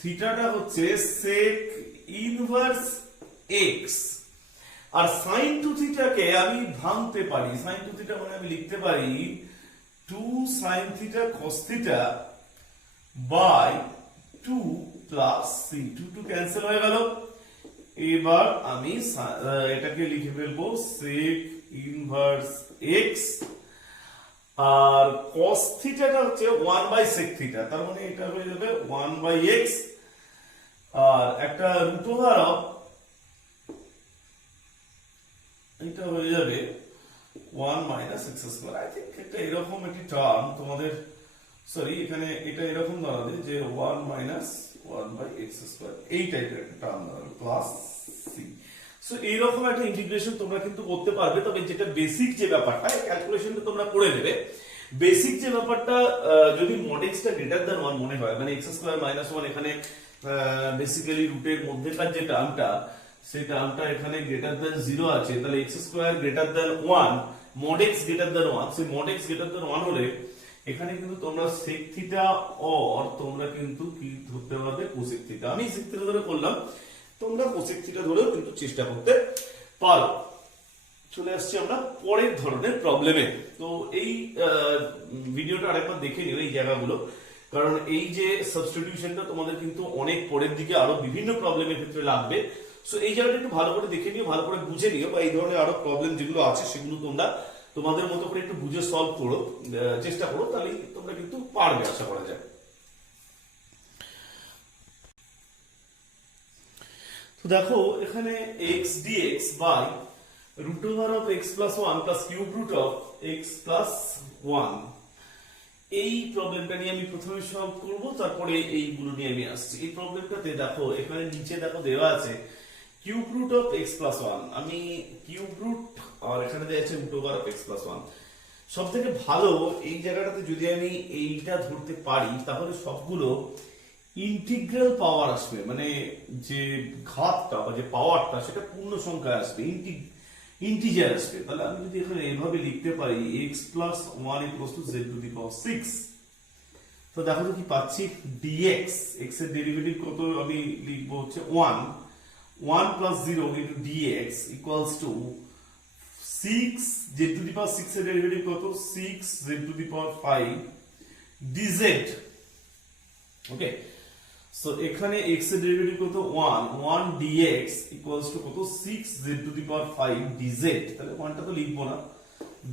থিটাটা হচ্ছে sec ইনভার্স x, আর sin 2 থিটাকে আমি ভাঙতে পারি, sin 2 থিটা মানে আমি লিখতে পারি 2 sin theta cos theta by 2 plus c, 2 2 cancel হয়ে গেল। এবার আমি এটাকে লিখে ফেলবো sec ইনভার্স x, আর cos থিটাটা হচ্ছে 1 বাই sec থিটা, তার মানে এটা হয়ে যাবে 1 বাই x, আর একটা রুট ওভার অফ এটা হয়ে যাবে 1 minus x square. I think এটা এরকম একটি টার্ম তোমাদের, সরি এখানে এটা এরকম দাঁড়াবে যে 1 মাইনাস 1 বাই x স্কয়ার, এই টাইপের একটা টার্ম দাঁড়াবে প্লাস c। সো এইরকম একটা ইন্টিগ্রেশন তোমরা কিন্তু করতে পারবে। তবে যেটা বেসিক যে ব্যাপারটা, ক্যালকুলেশনটা তোমরা করে নেবে। বেসিক যে ব্যাপারটা, যদি mod x টা গ্রেটার দ্যান 1 মনে হয়, মানে x স্কয়ার মাইনাস 1 এখানে বেসিক্যালি রুটের মধ্যেকার যে টার্মটা, সেই টার্মটা এখানে গ্রেটার দ্যান 0 আছে, তাহলে x square greater than 1, mod x greater than 1, সেই mod x গ্রেটার দ্যান 1 হলে এখানে কিন্তু তোমরা sec থিটা অর তোমরা কিন্তু কি ধরতে পারবে, cosec থিটা। আমি sec থিটা ধরে করলাম, তোমরা cosec থিটা ধরেও কিন্তু চেষ্টা করতে পারো। চলে আসছি আমরা পরের ধরনের প্রবলেমে। তো এই ভিডিওটা আরেকবার দেখে নিও এই জায়গাগুলো, কারণ এই যে সাবস্টিটিউশনটা তোমাদের কিন্তু অনেক পরের দিকে আরো বিভিন্ন প্রবলেমের ক্ষেত্রে লাগবে। সো এই জায়গাটা একটু ভালো করে দেখে নিও, ভালো করে বুঝে নিও, বা এই ধরনের আরো প্রবলেম যেগুলো আছে সেগুলো তোমরা তোমাদের মতো করে একটু বুঝে সলভ করো, চেষ্টা করো, তাহলে তোমরা কিন্তু পারবে আশা করা যায়। তো দেখো এখানে x dx by root over of x plus 1 plus cube root of x plus 1, এই প্রবলেমটা নিয়ে আমি প্রথমে সলভ করব, তারপরে এইগুলো নিয়ে আমি আসছি। এই প্রবলেমটাতে দেখো এখানে নিচে দেখো দেওয়া আছে cube root of x plus one. আমি কিউব রুট আর এখানে দেওয়া আছে root over of x plus one. সব থেকে ভালো এই জায়গাটাতে যদি আমি এইটা ধরতে পারি তাহলে সবগুলো ইন্টিগ্রাল পাওয়ার আসবে, মানে যে ঘাতটা বা যে পাওয়ারটা সেটা পূর্ণ সংখ্যায় আসবে, ইন্টিজার আসবে। তাহলে আমি যদি এখানে এভাবে লিখতে পারি x plus one equals to z to the power six, তো দেখো তো কি পাচ্ছি, dx, x এর ডেরিভেটিভ কত আমি লিখবো হচ্ছে 1 plus 0 into dx equals to 6 z to the power 6 এর ডেরিভেটিভ কত, 6 z to the power 5 dz। Okay, so এখানে x এর ডেরিভেটিভ কত 1 dx ইকুয়ালস টু কত 6 z to the power 5 dz। তাহলে 1টা তো লিখবো না,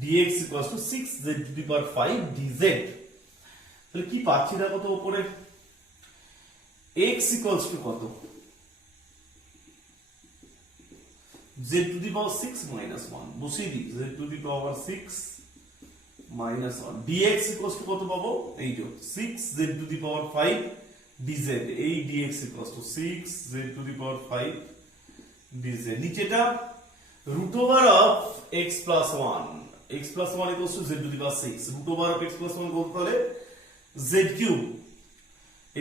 dx equals to 6 z to the power 5 dz। তাহলে কি পাচ্ছি দেখো তো উপরে, x ইকুয়ালস টু কত, z to the power 6 minus 1 বসিয়ে দিই, z to the power 6 minus 1 dx equals to কত পাবো, এই যে 6 z to the power 5 dz। এই dx equals to 6 z to the power 5 dz। নিচেটা root over of x plus 1, x plus 1 equals to z to the power 6, root over of x plus 1 বলতে হলে z cube,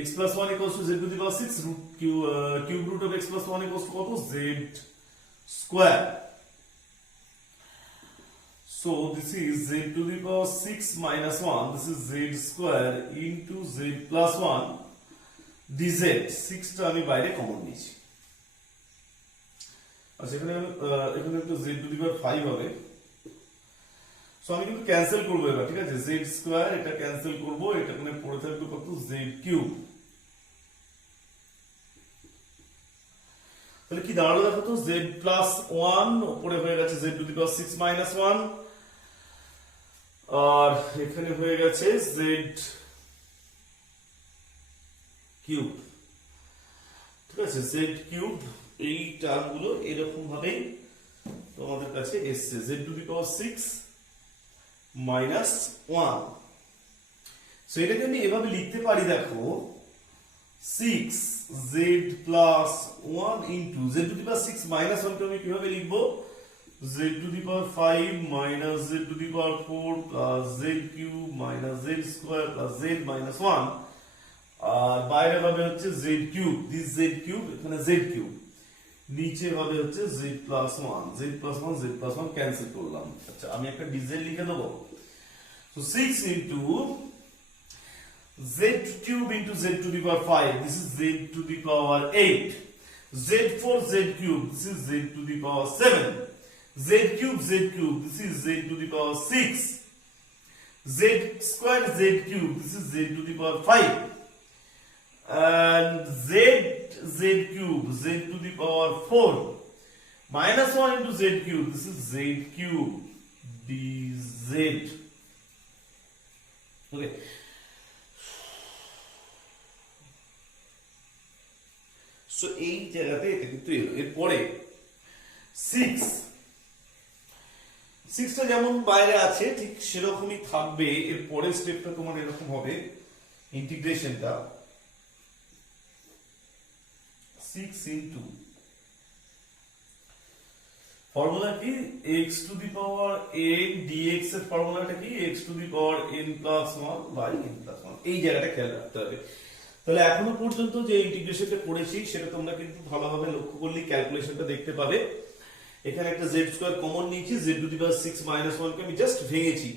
x plus 1 equals to z to the power 6 root cube root of x plus 1 equals to কত, z square. So this is z to the power 6 minus 1, this is z square into z plus 1 dz। 6 টা আমি বাইরে common নিয়েছি। আচ্ছা এখানে একটু z to the power 5 হবে, so আমি কিন্তু ক্যান্সেল করব এবার, ঠিক আছে, z স্কয়ার এটা ক্যান্সেল করব, এটা মানে পড়ে থাকবে কত, z কিউব। তাহলে কি দাঁড়ালো দেখো তো, z প্লাস 1 উপরে হয়ে গেছে z to the power 6 minus 1, আর এখানে হয়ে গেছে z কিউব, ঠিক আছে, z কিউব। এই টার্মগুলো এরকম ভাবে তোমাদের কাছে এসছে, z to the power 6 minus 1। So এটাকে আমি এভাবে লিখতে পারি দেখো, 6 z plus 1 into z to the power 6 minus 1 কে আমি কিভাবে লিখবো, z to the power 5 minus z to the power 4 plus z cube minus z square plus z minus 1, আর বাইরে হবে হচ্ছে z cube, this z cube, এখানে z cube, নিচে হবে হচ্ছে z plus 1, z plus 1 z plus 1 cancel করলাম। আচ্ছা আমি একটা dz লিখে দেবো, so 6 into z cube into z to the power 5, this is z to the power 8, z for z cube, this is z to the power 7, z cube, this is z to the power 6, z square z cube, this is z to the power 5, and z cube, z to the power 4, minus 1 into z cube, this is z cube dz। Okay, so এই জায়গাতে এটা কিন্তু এরপরে 6টা যেমন বাইরে আছে ঠিক সেরকমই থাকবে, এর পরের স্টেপটা তোমার এরকম হবে, ইন্টিগ্রেশনটা 6 ইনটু ফর্মুলা কি, x to the power n dx এর ফর্মুলাটা কি, x to the power n plus 1 by n plus 1। এই জায়গাটা খেয়াল রাখতে হবে। তাহলে এখনো পর্যন্ত যে ইন্টিগ্রেশনটা করেছি সেটা তোমরা কিন্তু ভালোভাবে লক্ষ্য করলে ক্যালকুলেশনটা দেখতে পাবে। এখানে একটা z স্কয়ার কমন নিয়েছি, z to the power 6 minus 1 কে আমি জাস্ট ভেঙেছি,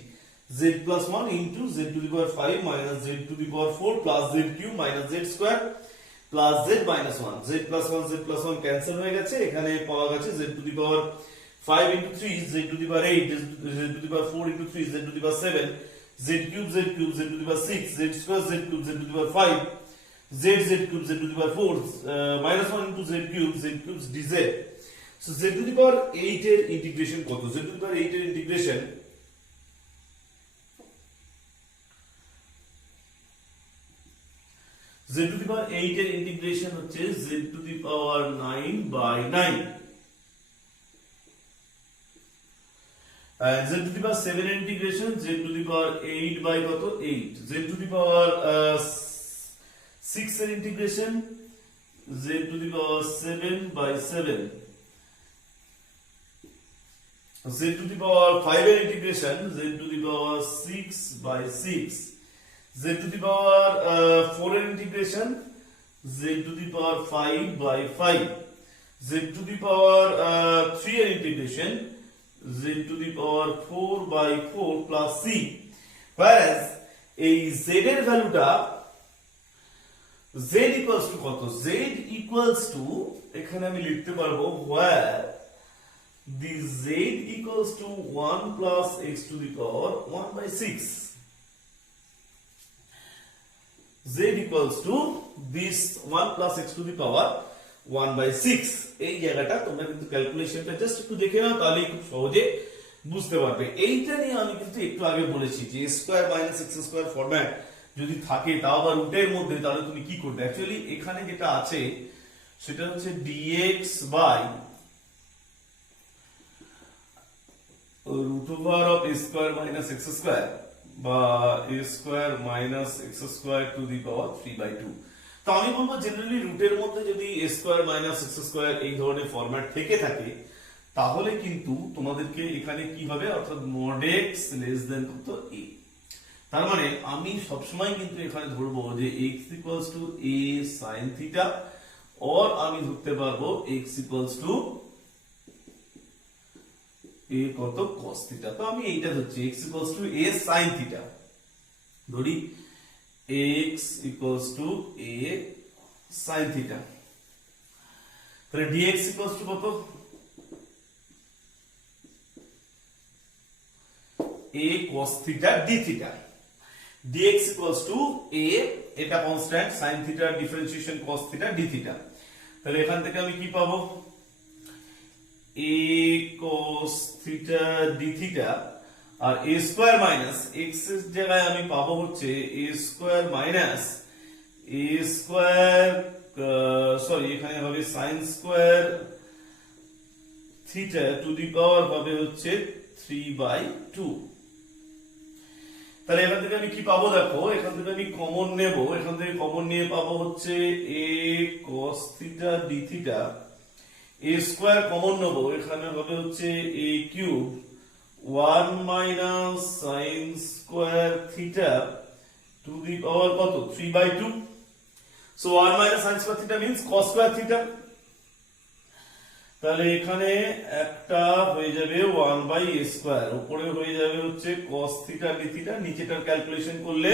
z plus 1 into z to the power 5 minus z to the power 4 plus z cube minus z square plus z minus 1, z plus 1 z plus 1 cancel হয়ে গেছে, এখানে পাওয়া গেছে z to the power 5 into 3 z to the power 8, z to the power 4 into 3 z to the power 7, z cube z to the power 6, z square z cube z to the power 5, z cube z to the power 4, minus 1 into z cube dz। So z to the power 8 এর integration কত, z to the power 8 এর integration z to the power 8 এর integration হচ্ছে z to the power 9 by 9। z to the power 7 integration z to the power 8 by কত 8 z to the power 6 এর integration z to the power 7 by 7 z to the power 5 এর integration z to the power 6 by 6 z to the power 4 এর integration z to the power 5 by 5 z to the power 3 এর integration z to the power 4 by 4 plus c, whereas এই z এর ভ্যালুটা z equals to কত, z equals to এখানে আমি লিখতে পারবো where the z equals to 1 plus x to the power 1 by 6, z equals to this 1 plus x to the power 1 by 6 এই জায়গাটা তোমরা কিন্তু ক্যালকুলেশনটা জাস্ট একটু দেখে নাও, তাহলে খুব সহজে বুঝতে পারবে। এইটা নিয়ে আমি কিন্তু একটু আগে বলেছি যে square minus x square format যদি থাকে তাও আবার রুটের মধ্যে, তাহলে তুমি কি করবে? অ্যাকচুয়ালি এখানে যেটা আছে সেটা হচ্ছে dx বাই root over of a square minus x square বা a square minus x square to the power 3 by 2। তো আমি বলবো জেনারেলি রুটের মধ্যে যদি a square minus x square এই ধরনের ফরম্যাট থেকে থাকে তাহলে কিন্তু তোমাদেরকে এখানে কি হবে, অর্থাৎ mod x less than কত a। তার মানে আমি সবসময় কিন্তু এখানে ধরবো যে x equals to a sin theta, or আমি ধরতে পারবো x equals to a কত cos theta। তো আমি এইটা ধরছি x equals to a sin theta, ধরি x equals to a sin theta, তাহলে dx equals to কত a cos theta d theta, dx equals to a এটা constant sin theta differentiation cos theta d theta। তাহলে এখান থেকে আমি কি পাবো, a cos theta d theta, আর a স্কয়ার মাইনাস x এর জায়গায় আমি পাবো হচ্ছে a square minus a square, sorry এখানে হবে sin square theta to the power হবে হচ্ছে 3 by 2। তাহলে এখান থেকে আমি কি পাবো, দেখো এখান থেকে আমি কমন নেব, এখান থেকে কমন নিয়ে পাবো হচ্ছে a cos theta d theta, a square common নেব, এখানে হবে হচ্ছে a cube 1 minus sin square theta to the power কত 3 by 2। so 1 minus sin square theta means cos square theta, তাহলে এখানে একটা হয়ে যাবে 1 by a square, উপরে হয়ে যাবে হচ্ছে cos theta d theta, নিচেটার ক্যালকুলেশন করলে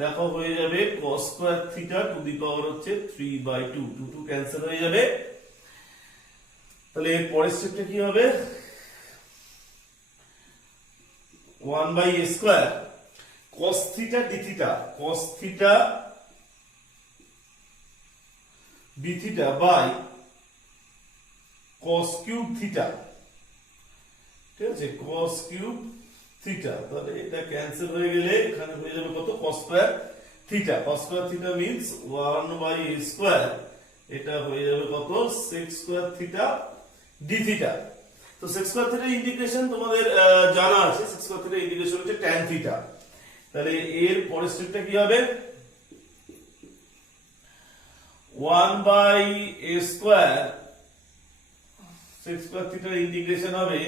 দেখো হয়ে যাবে cos square theta to the power হচ্ছে 3 by 2, 2 2 ক্যান্সেল হয়ে যাবে। তাহলে এর পরের স্টেপটা কি হবে, 1 by a square cos theta d theta, cos theta d theta by cos cube theta, ঠিক আছে cos cube theta, তাহলে এটা ক্যান্সেল হয়ে গেলে এখানে হয়ে যাবে কত cos square theta, cos square theta means 1 by a square, এটা হয়ে যাবে কত sec square theta d theta। তো sec square theta ইন্টিগ্রেশন তোমাদের জানা আছে, sec square theta ইন্টিগ্রেশন হচ্ছে tan theta। তাহলে এর পরের স্টেপটা কি হবে, 1 by a square sec square theta integration হবে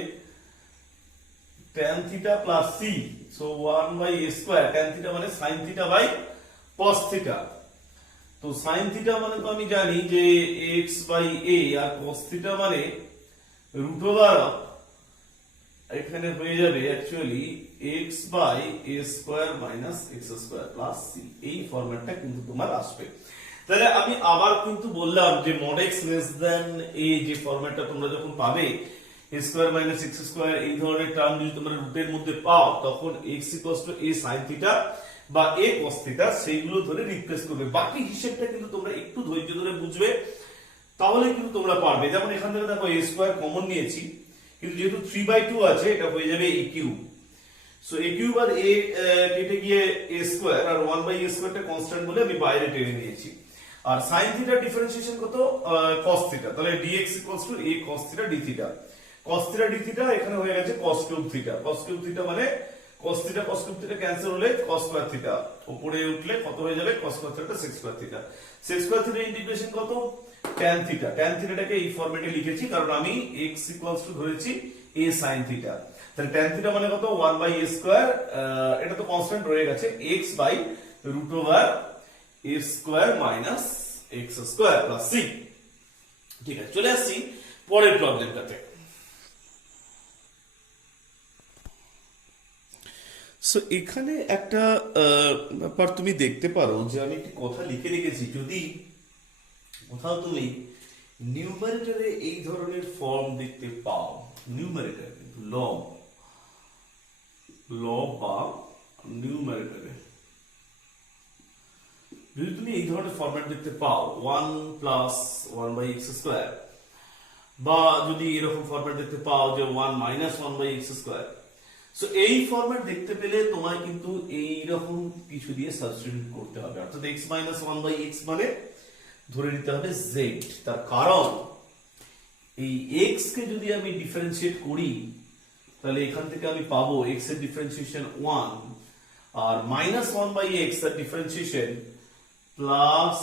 tan theta plus c, so 1 by a square, tan theta মানে sin theta by cos theta। তো sin theta মানে তো আমি জানি যে x by a, R cos theta মানে root over এখানে হয়ে যাবে actually x by a square minus x square plus c, এই ফরম্যাটটা কিন্তু তোমার আসবে। তাহলে আমি আবার কিন্তু বললাম যে mod x less than a যে ফরম্যাটটা তোমরা যখন পাবে a square minus x square এই ধরনের টার্ম যদি তোমরা রুটের মধ্যে পাও তখন x equals to a sin theta বা a cos theta সেইগুলো ধরে রিপ্লেস করবে। বাকি হিসাবটা কিন্তু তোমরা একটু ধৈর্য ধরে বুঝবে, তাহলে কিন্তু তোমরা পারবে। যেমন এখান থেকে দেখো a স্কয়ার কমন নিয়েছি, কিন্তু যেহেতু 3 by 2 আছে এটা হয়ে যাবে a cube, so a cube আর a কেটে গিয়ে a স্কয়ার, আর 1 by a স্কয়ারটা কনস্ট্যান্ট বলে আমি বাইরে টেনে নিয়েছি। আর sin থিটা ডিফারেন্সিয়েশন কত cos থিটা, তাহলে dx a cos theta d theta, cos theta d theta এখানে হয়ে গেছে cos cube theta. cos cube theta মানে cos theta cos cube theta cancel হলে cos স্কয়ার থিটা, উপরে উঠলে কত হয়ে যাবে cos square theta sec square theta. sec square theta integration কত tan থিটা। tan থিটাটাকে এই ফরম্যাটে লিখেছি কারণ আমি x ধরেছি a sin থিটা। তাহলে tan থিটা মানে কত 1/a স্কয়ার, এটা তো কনস্ট্যান্ট রয়ে গেছে, x √a square minus x square plus c। ঠিক আছে, চলে আসছি পরের প্রবলেমটাতে। সো এখানে একটা ব্যাপার তুমি দেখতে পারো যে আমি একটি কথা লিখে রেখেছি, যদি কোথাও তুমি নিউমারেটরে এই ধরনের ফর্ম দেখতে পাও, নিউমারেটর কিন্তু লব বা নিউমারেটরে যদি তুমি এই ধরনের ফরম্যাট দেখতে পাও 1 প্লাস 1/x স্কয়ার, বা যদি এরকম ফরম্যাট দেখতে পাও যে 1 মাইনাস 1/x স্কয়ার, সো এই ফরম্যাট দেখতে পেলে তোমায় কিন্তু এইরকম কিছু দিয়ে সাবস্টিটিউট করতে হবে, অর্থাৎ x মাইনাস 1/x মানে ধরে নিতে হবে z। তার কারণ এই x কে যদি আমি ডিফারেন্সিয়েট করি তাহলে এখান থেকে আমি পাবো x এর ডিফারেন্সিয়েশন 1 আর মাইনাস 1/x এর differentiation plus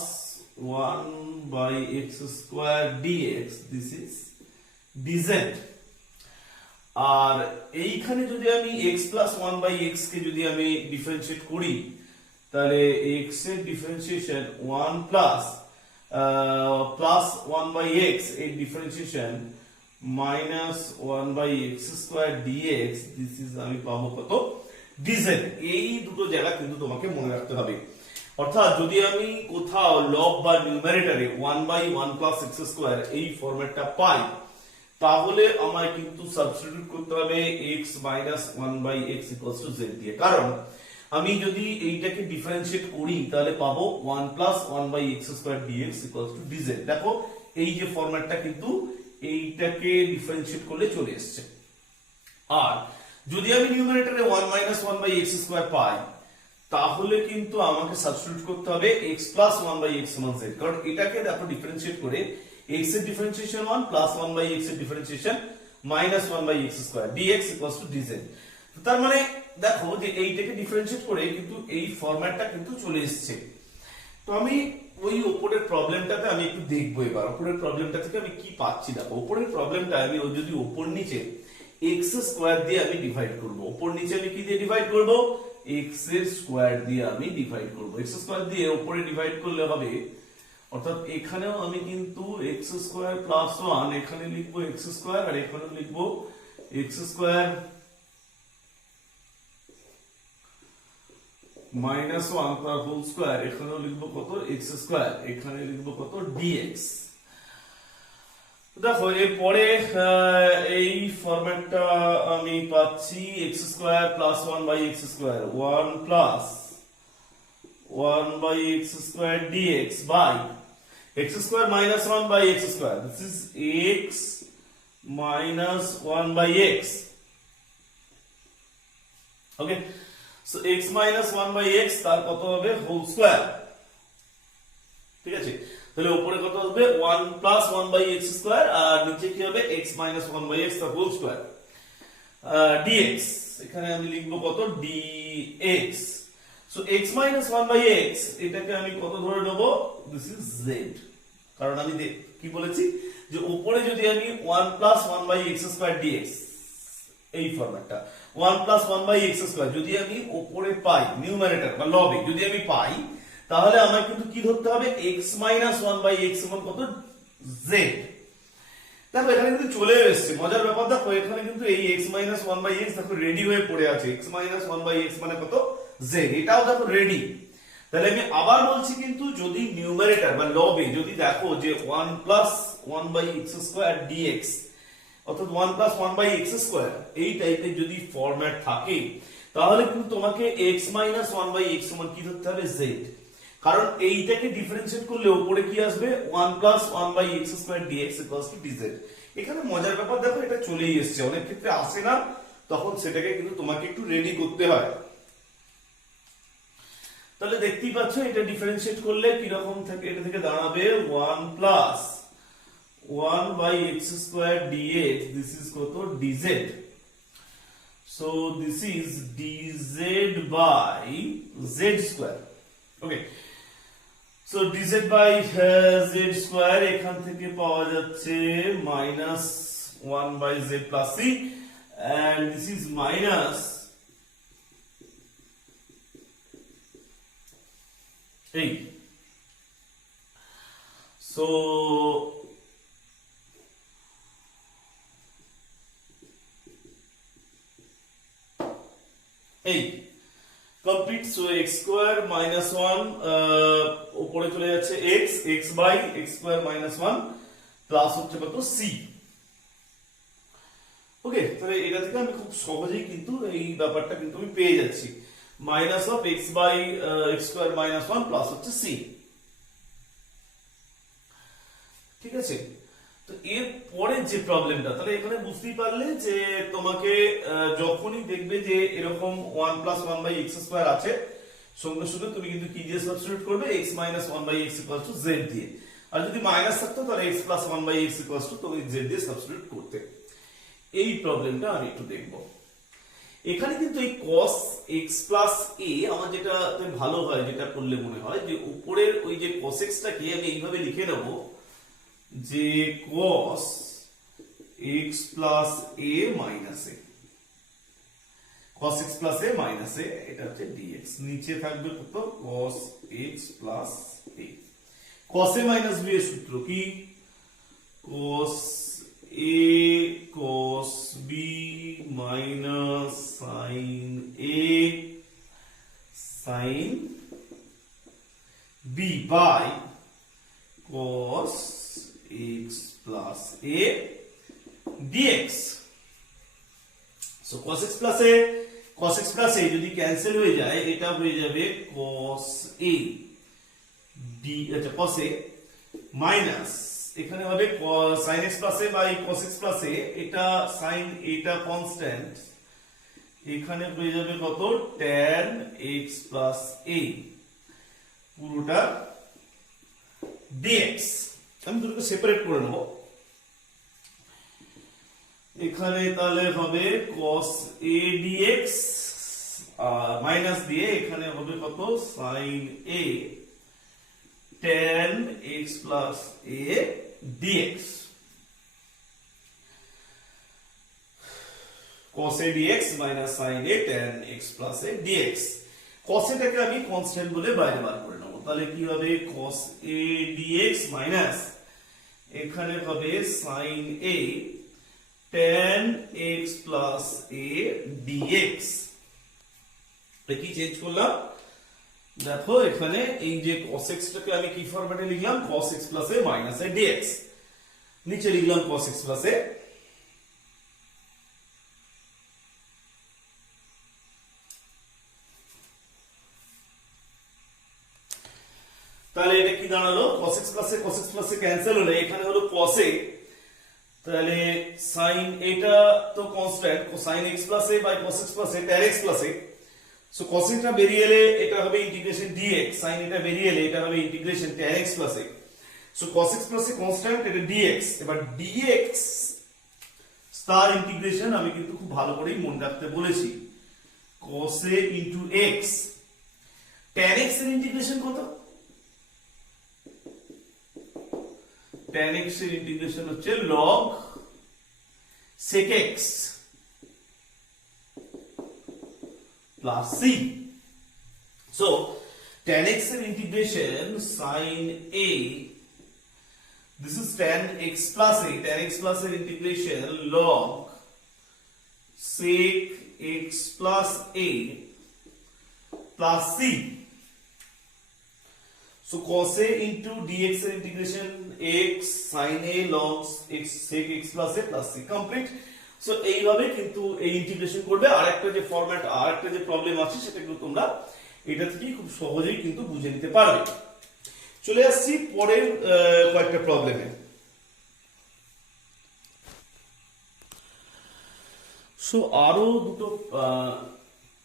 1/x square dx, this is dz। আর এইখানে যদি আমি x প্লাস 1/x কে যদি আমি ডিফারেন্সিয়েট করি তাহলে x এর ডিফারেন্সিয়েশন 1 প্লাস 1/x এর differentiation minus 1/x square dx, this is আমি পাবো কত dz। এই দুটো জায়গা কিন্তু তোমাকে মনে রাখতে হবে। অর্থাৎ যদি আমি কোথাও লব বা নিউমারেটরে 1/1 প্লাস x স্কয়ার এই ফরম্যাটটা পাই তাহলে আমায় কিন্তু সাবস্টিটিউট করতে হবে x minus 1/x equals to z দিয়ে। কারণ আমি যদি এইটাকে ডিফারেন্সিয়েট করি তাহলে পাবো 1 plus 1/x square dx equals two dz। দেখো এই যে ফরম্যাটটা কিন্তু এইটাকে ডিফারেন্সিয়েট করলে চলে এসেছে। আর যদি আমি নিউমারেটরে 1 মাইনাস 1/x স্কয়ার পাই তাহলে কিন্তু আমাকে সাবস্টিটিউট করতে হবে x প্লাস 1/x সমান z, কারণ এটাকে দেখো ডিফারেন্সিয়েট করে x এর ডিফারেন্সিয়েশন 1 প্লাস 1/x এর differentiation minus 1/x square dx equals two dz। তার মানে দেখো যে এইটাকে ডিফারেন্সিয়েট করে কিন্তু এই ফরম্যাটটা কিন্তু চলে এসেছে। তো আমি ওই উপরের প্রবলেমটাতে আমি একটু দেখবো এবার উপরের প্রবলেমটা থেকে আমি কি পাচ্ছি। দেখো উপরের প্রবলেমটা আমি যদি উপর নিচে x স্কয়ার দিয়ে আমি ডিভাইড করব, উপর নিচে আমি কি দিয়ে ডিভাইড করব, x এর স্কয়ার দিয়ে আমি ডিভাইড করব। x স্কয়ার দিয়ে উপরে ডিভাইড করলে হবে, অর্থাৎ এখানেও আমি কিন্তু x স্কয়ার প্লাস 1 এখানে লিখবো x স্কয়ার আর এখানে লিখবো x স্কয়ার মাইনাস 1 তার হোল স্কয়ার, এখানেও লিখবো কত x স্কয়ার, এখানে লিখবো কত dx। দেখো এরপরে এই ফরম্যাটটা আমি পাচ্ছি x square plus 1/x square, 1 plus 1/x square dx by x square minus 1/x square, this is x minus 1/x। Okay, so x minus 1/x তার কত হবে হোল স্কয়ার। ঠিক আছে, তাহলে উপরে কত হবে 1 প্লাস 1/x স্কয়ার আর নিচে কি হবে x মাইনাস 1/x তার হোল স্কয়ার dx, এখানে আমি লিখবো কত dx। So x minus 1/x এটাকে আমি কত ধরে নেব, দিস ইজ z। কারণ আমি কি বলেছি যে উপরে যদি আমি 1 প্লাস 1/x স্কয়ার dx এই ফরম্যাটটা 1 প্লাস 1/x স্কয়ার যদি আমি উপরে পাই নিউমারেটর বা লবে যদি আমি পাই তাহলে আমায় কিন্তু কি ধরতে হবে x মাইনাস 1/x সমান কত z। দেখো এখানে কিন্তু চলে এসেছে, মজার ব্যাপার দেখো এখানে কিন্তু এই x মাইনাস 1/x দেখো রেডি হয়ে পড়ে আছে, x মাইনাস 1/x মানে কত z, এটাও দেখো রেডি। তাহলে আমি আবার বলছি কিন্তু যদি নিউমারেটর বা লবে যদি দেখো যে 1 প্লাস 1/x স্কয়ার dx অর্থাৎ 1 প্লাস 1/x স্কয়ার এই টাইপের যদি ফরম্যাট থাকে তাহলে কিন্তু তোমাকে x মাইনাস 1/x সমান কি ধরতে হবে z। কারণ এইটাকে ডিফারেন্সিয়েট করলে উপরে কি আসবে 1 plus 1/x square dx equals two dz। এখানে মজার ব্যাপার দেখো এটা চলেই এসেছে, অনেক ক্ষেত্রে আসে না, তখন সেটাকে কিন্তু তোমাকে একটু রেডি করতে হয়। তাহলে দেখতেই পাচ্ছ এটা ডিফারেন্সিয়েট করলে কি রকম থেকে এটা থেকে দাঁড়াবে 1 plus 1 by x square dx, this is কত dz, so this is dz by z square. Okay, so dz by z square এখান থেকে পাওয়া যাচ্ছে minus 1 by z plus c, and this is minus 8. So complete, so x square minus 1 উপরে চলে যাচ্ছে x by x square minus 1 plus হচ্ছে কত c. ওকে, তাহলে এটা থেকে আমি খুব সহজেই কিন্তু এই ব্যাপারটা কিন্তু আমি পেয়ে যাচ্ছি, minus of x by x square minus 1 plus হচ্ছে c। ঠিক আছে, তো এর পরের যে প্রবলেমটা, তাহলে এখানে বুঝতেই পারলে যে তোমাকে যখনই দেখবে যে এরকম 1 plus 1 by x square আছে, সঙ্গে সঙ্গে তুমি কিন্তু কি দিয়ে সাবস্টিটিউট করবে, x minus 1 by x equals to z দিয়ে, আর যদি মাইনাস থাকতো তাহলে x plus 1 by x equals to তুমি z দিয়ে সাবস্টিটিউট করতে। এই প্রবলেমটা আমি একটু দেখব। এখানে কিন্তু এই cos x plus a আমার যেটা ভালো হয়, যেটা করলে মনে হয় যে উপরের ওই যে cos x টাকে আমি এইভাবে লিখে নেব যে cos x plus a minus a, cos x plus a minus a, এটা হচ্ছে dx, নিচে থাকবে কত cos x plus a। cos a minus b এর সূত্র কি, cos a cos b minus sin a sin b by cos x plus a dx. So cos x plus a যদি cancel হয়ে যায়, এটা হয়ে যাবে cos a d, আচ্ছা cos a মাইনাস এখানে হবে sin x plus a by cos x plus a, এটা sin এটা কনস্ট্যান্ট, এখানে হয়ে যাবে কত tan x plus a পুরোটা dx। আমি দুটোকে সেপারেট করে নেব, এখানে তাহলে হবে cos a dx মাইনাস দিয়ে এখানে হবে কত sin a tan x plus a dx, cos a dx minus sin a tan x plus a dx। cos a টাকে আমি কনস্ট্যান্ট বলে বাইরে বার করে নেব, তাহলে কি হবে cos a dx মাইনাস এখানে হবে sin a tan x plus a dx। কি চেঞ্জ করলাম, দেখো এখানে এই যে cos x টাকে আমি কি ফরম্যাটে লিখলাম, cos x plus a minus a dx, নিচে লিখলাম cos x plus a। তাহলে এটা কি দাঁড়ালো, cos x plus a cancel হলে এখানে হলো cos a, তাহলে sin এটা তো constant, sin x plus a by cos x plus a tan x plus a, so cos এটা বেরিয়ে এলে এটা হবে ইন্টিগ্রেশন dx, sin এটা বেরিয়ে এলে এটা হবে integration tan x plus a, so cos x plus a constant, এটা dx। এবার dx স্টার ইন্টিগ্রেশন আমি কিন্তু খুব ভালো করেই মনে রাখতে বলেছি, cos a into x, tan x এর ইন্টিগ্রেশন কত, tan x এর ইন্টিগ্রেশন হচ্ছে log sec x plus c, so tan x এর integration sin a, this is tan x plus a, tan x plus এর integration log sec x plus a plus c, so cos a into dx এর integration x sin a log x sec x plus a plus c complete. So এইভাবে কিন্তু এই integration করবে। আরেকটা যে format, আরেকটা যে প্রবলেম আছে সেটা কিন্তু তোমরা এটা থেকে খুব সহজেই কিন্তু বুঝে নিতে পারবে। চলে আসছি পরের কয়েকটা প্রবলেমে। সো আরো দুটো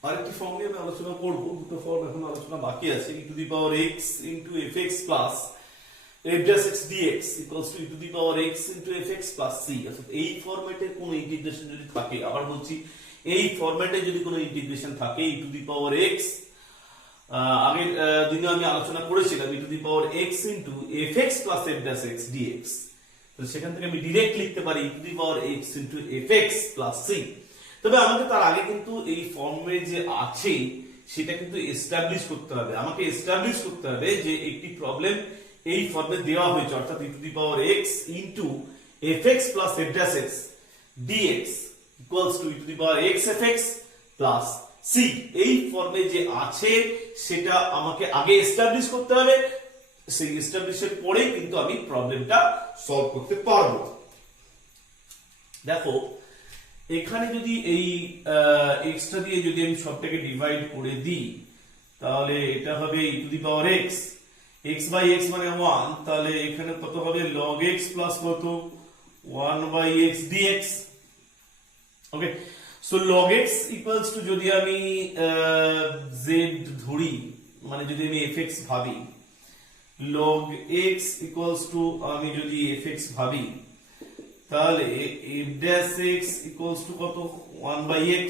আরেকটি ফর্ম নিয়ে আমি আলোচনা করব, দুটো ফর্ম এখন আলোচনা বাকি আছে, e to the power x into fx plus f dash x dx equals to e to the power x into fx plus c। অর্থাৎ এই ফরম্যাটে কোনো ইন্টিগ্রেশন যদি থাকে, আবার বলছি এই ফরম্যাটে যদি কোনো ইন্টিগ্রেশন থাকে e to the power x, আগের দিনে আমি আলোচনা করেছিলাম e to the power x into fx plus f dash x dx, তো সেখান থেকে আমি ডাইরেক্ট লিখতে পারি e to the power x into fx plus c। তবে আমাকে তার আগে কিন্তু এই ফর্মে যে আছে সেটা কিন্তু এস্টাবলিশ করতে হবে, আমাকে এস্টাবলিশ করতে হবে যে একটি প্রবলেম এই ফর্মে দেওয়া হয়েছে, অর্থাৎ e to the power x into fx plus f dash x dx equals to e to the power x fx plus c। এই ফর্মে যে আছে সেটা আমাকে আগে এস্টাবলিশ করতে হবে, সেই এস্টাবলিশের পরেই কিন্তু আমি প্রবলেমটা সলভ করতে পারবো। দেখো এখানে যদি এই এক্সটা দিয়ে যদি আমি সবটাকে ডিভাইড করে দিই তাহলে এটা হবে e to the power x, x by x মানে 1, তাহলে এখানে কত হবে log x plus কত 1 by x dx। Okay, so log x equals to যদি আমি z ধরি, মানে যদি আমি fx ভাবি, log x equals to আমি যদি fx ভাবি তাহলে f dash x equals to কত 1 by x।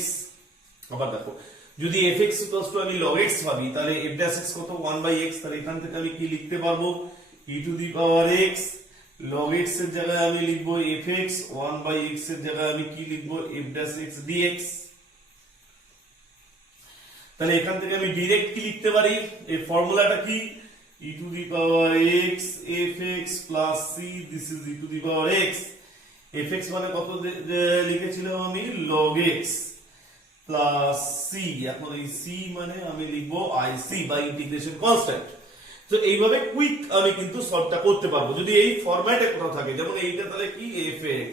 আবার দেখো যদি fx equals to আমি log x ভাবি তাহলে f dash x কত 1 by x, তাহলে এখান থেকে আমি কি লিখতে পারবো e to the power x, log x এর জায়গায় আমি লিখব fx, 1 by x এর জায়গায় আমি কি লিখব f dash x dx। তাহলে এখান থেকে আমি ডাইরেক্ট কি লিখতে পারি, এই ফর্মুলাটা কি e to the power x fx plus c, this is e to the power x। fx মানে কত লিখেছিলাম আমি log x plus c, এখন এই c মানে আমি লিখবো ic বা ইন্টিগ্রেশন কনস্ট্যান্ট। তো এইভাবে কুইক আমি কিন্তু সলভটা করতে পারবো যদি এই ফরম্যাটে কোথাও থাকে, যেমন এইটা তাহলে কি fx,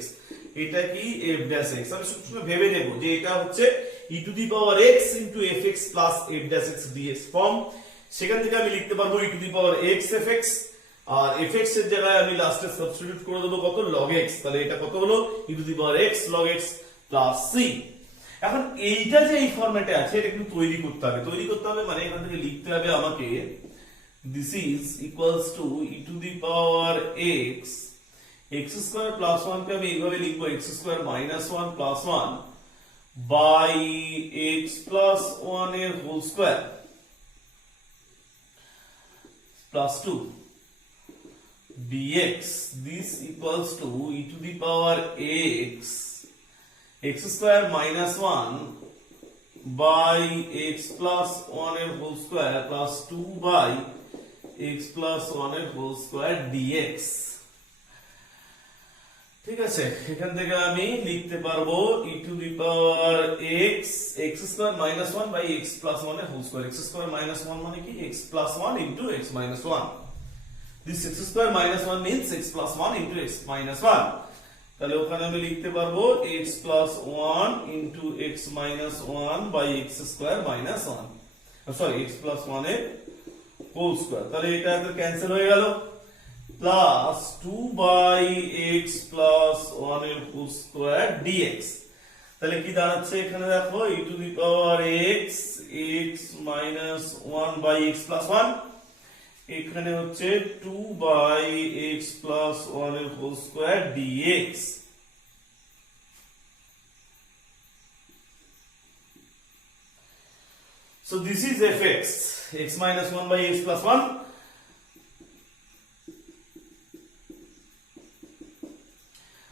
এটা কি f dash x, আমি সবসময় ভেবে নেব যে এটা হচ্ছে e to the power x into fx plus f dash x dx form, সেখান থেকে আমি লিখতে পারবো e to the power x fx, R fx এর জায়গায় আমি লাস্টে সাবস্টিটিউট করে দেবো কত log x, তাহলে এটা কত হলো e to the power x log x plus c। এখন এইটা যে এই ফরম্যাটে আছে এটা কিন্তু তৈরি করতে হবে, মানে এখান থেকে লিখতে হবে আমাকে this is equals to e to the power x, x square plus 1 কে আমি এইভাবে লিখবো x square minus 1 plus 1 by x plus 1 এর whole square plus 2 dx, this equals to e to the power x square minus 1 by x plus 1 এর whole square plus 2 by x plus 1 এর whole square dx। ঠিক আছে, এখান থেকে আমি লিখতে পারবো e to the power x square minus 1 by x plus 1 এর whole square, x square minus 1 মানে কি x plus 1 into x minus 1, this x square minus 1 means x plus 1 into x minus 1, তাহলে ওখানে আমি লিখতে পারবো x plus 1 into x minus 1 by x square minus 1, sorry x plus 1 এর whole square, তাহলে এটা তো ক্যান্সেল হয়ে গেল, প্লাস 2 by x plus 1 এর হোল স্কয়ার dx। তাহলে কি দাঁড়াচ্ছে এখানে দেখো e to the power x minus 1 by x plus 1, এখানে হচ্ছে 2 by x plus 1 এর whole square dx। So this is fx, x minus 1 by x plus 1,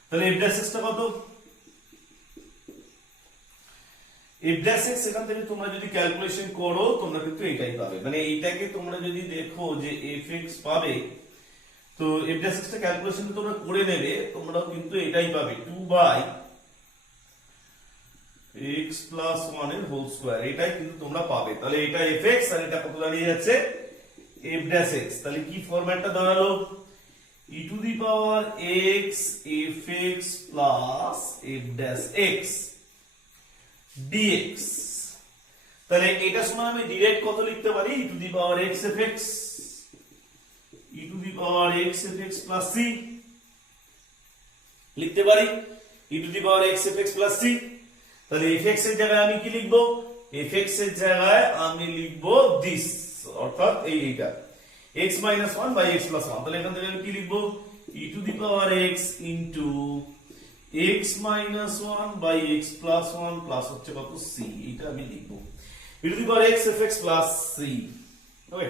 তাহলে f dash x টা কত, f dash x এখান থেকে তোমরা যদি ক্যালকুলেশন করো তোমরা কিন্তু এটাই পাবে, মানে এইটাকে তোমরা যদি দেখো যে fx পাবে তো f dash x টা ক্যালকুলেশন তোমরা করে নেবে, তোমরাও কিন্তু এটাই পাবে 2 by x plus 1 এর হোল স্কয়ার, এটাই কিন্তু তোমরা পাবে। তাহলে এটা fx আর এটা কত দাঁড়িয়ে যাচ্ছে f dash x, তাহলে কি ফরম্যাটটা দাঁড়ালো e to the power x fx plus f dash x dx। তাহলে এটা সময় আমি ডাইরেক্ট কত লিখতে পারি e to the power x fx, e to the power x fx plus c লিখতে পারি e to the power x fx plus c। তাহলে fx এর জায়গায় আমি কি লিখবো, fx এর জায়গায় আমি লিখবো this, অর্থাৎ এইটা x minus 1 by x plus 1, তাহলে এখান থেকে আমি কি লিখবো e to the power x into x minus 1 by x plus 1 plus হচ্ছে কত c, এটা আমি লিখবো e to the power x fx plus c। ওকে,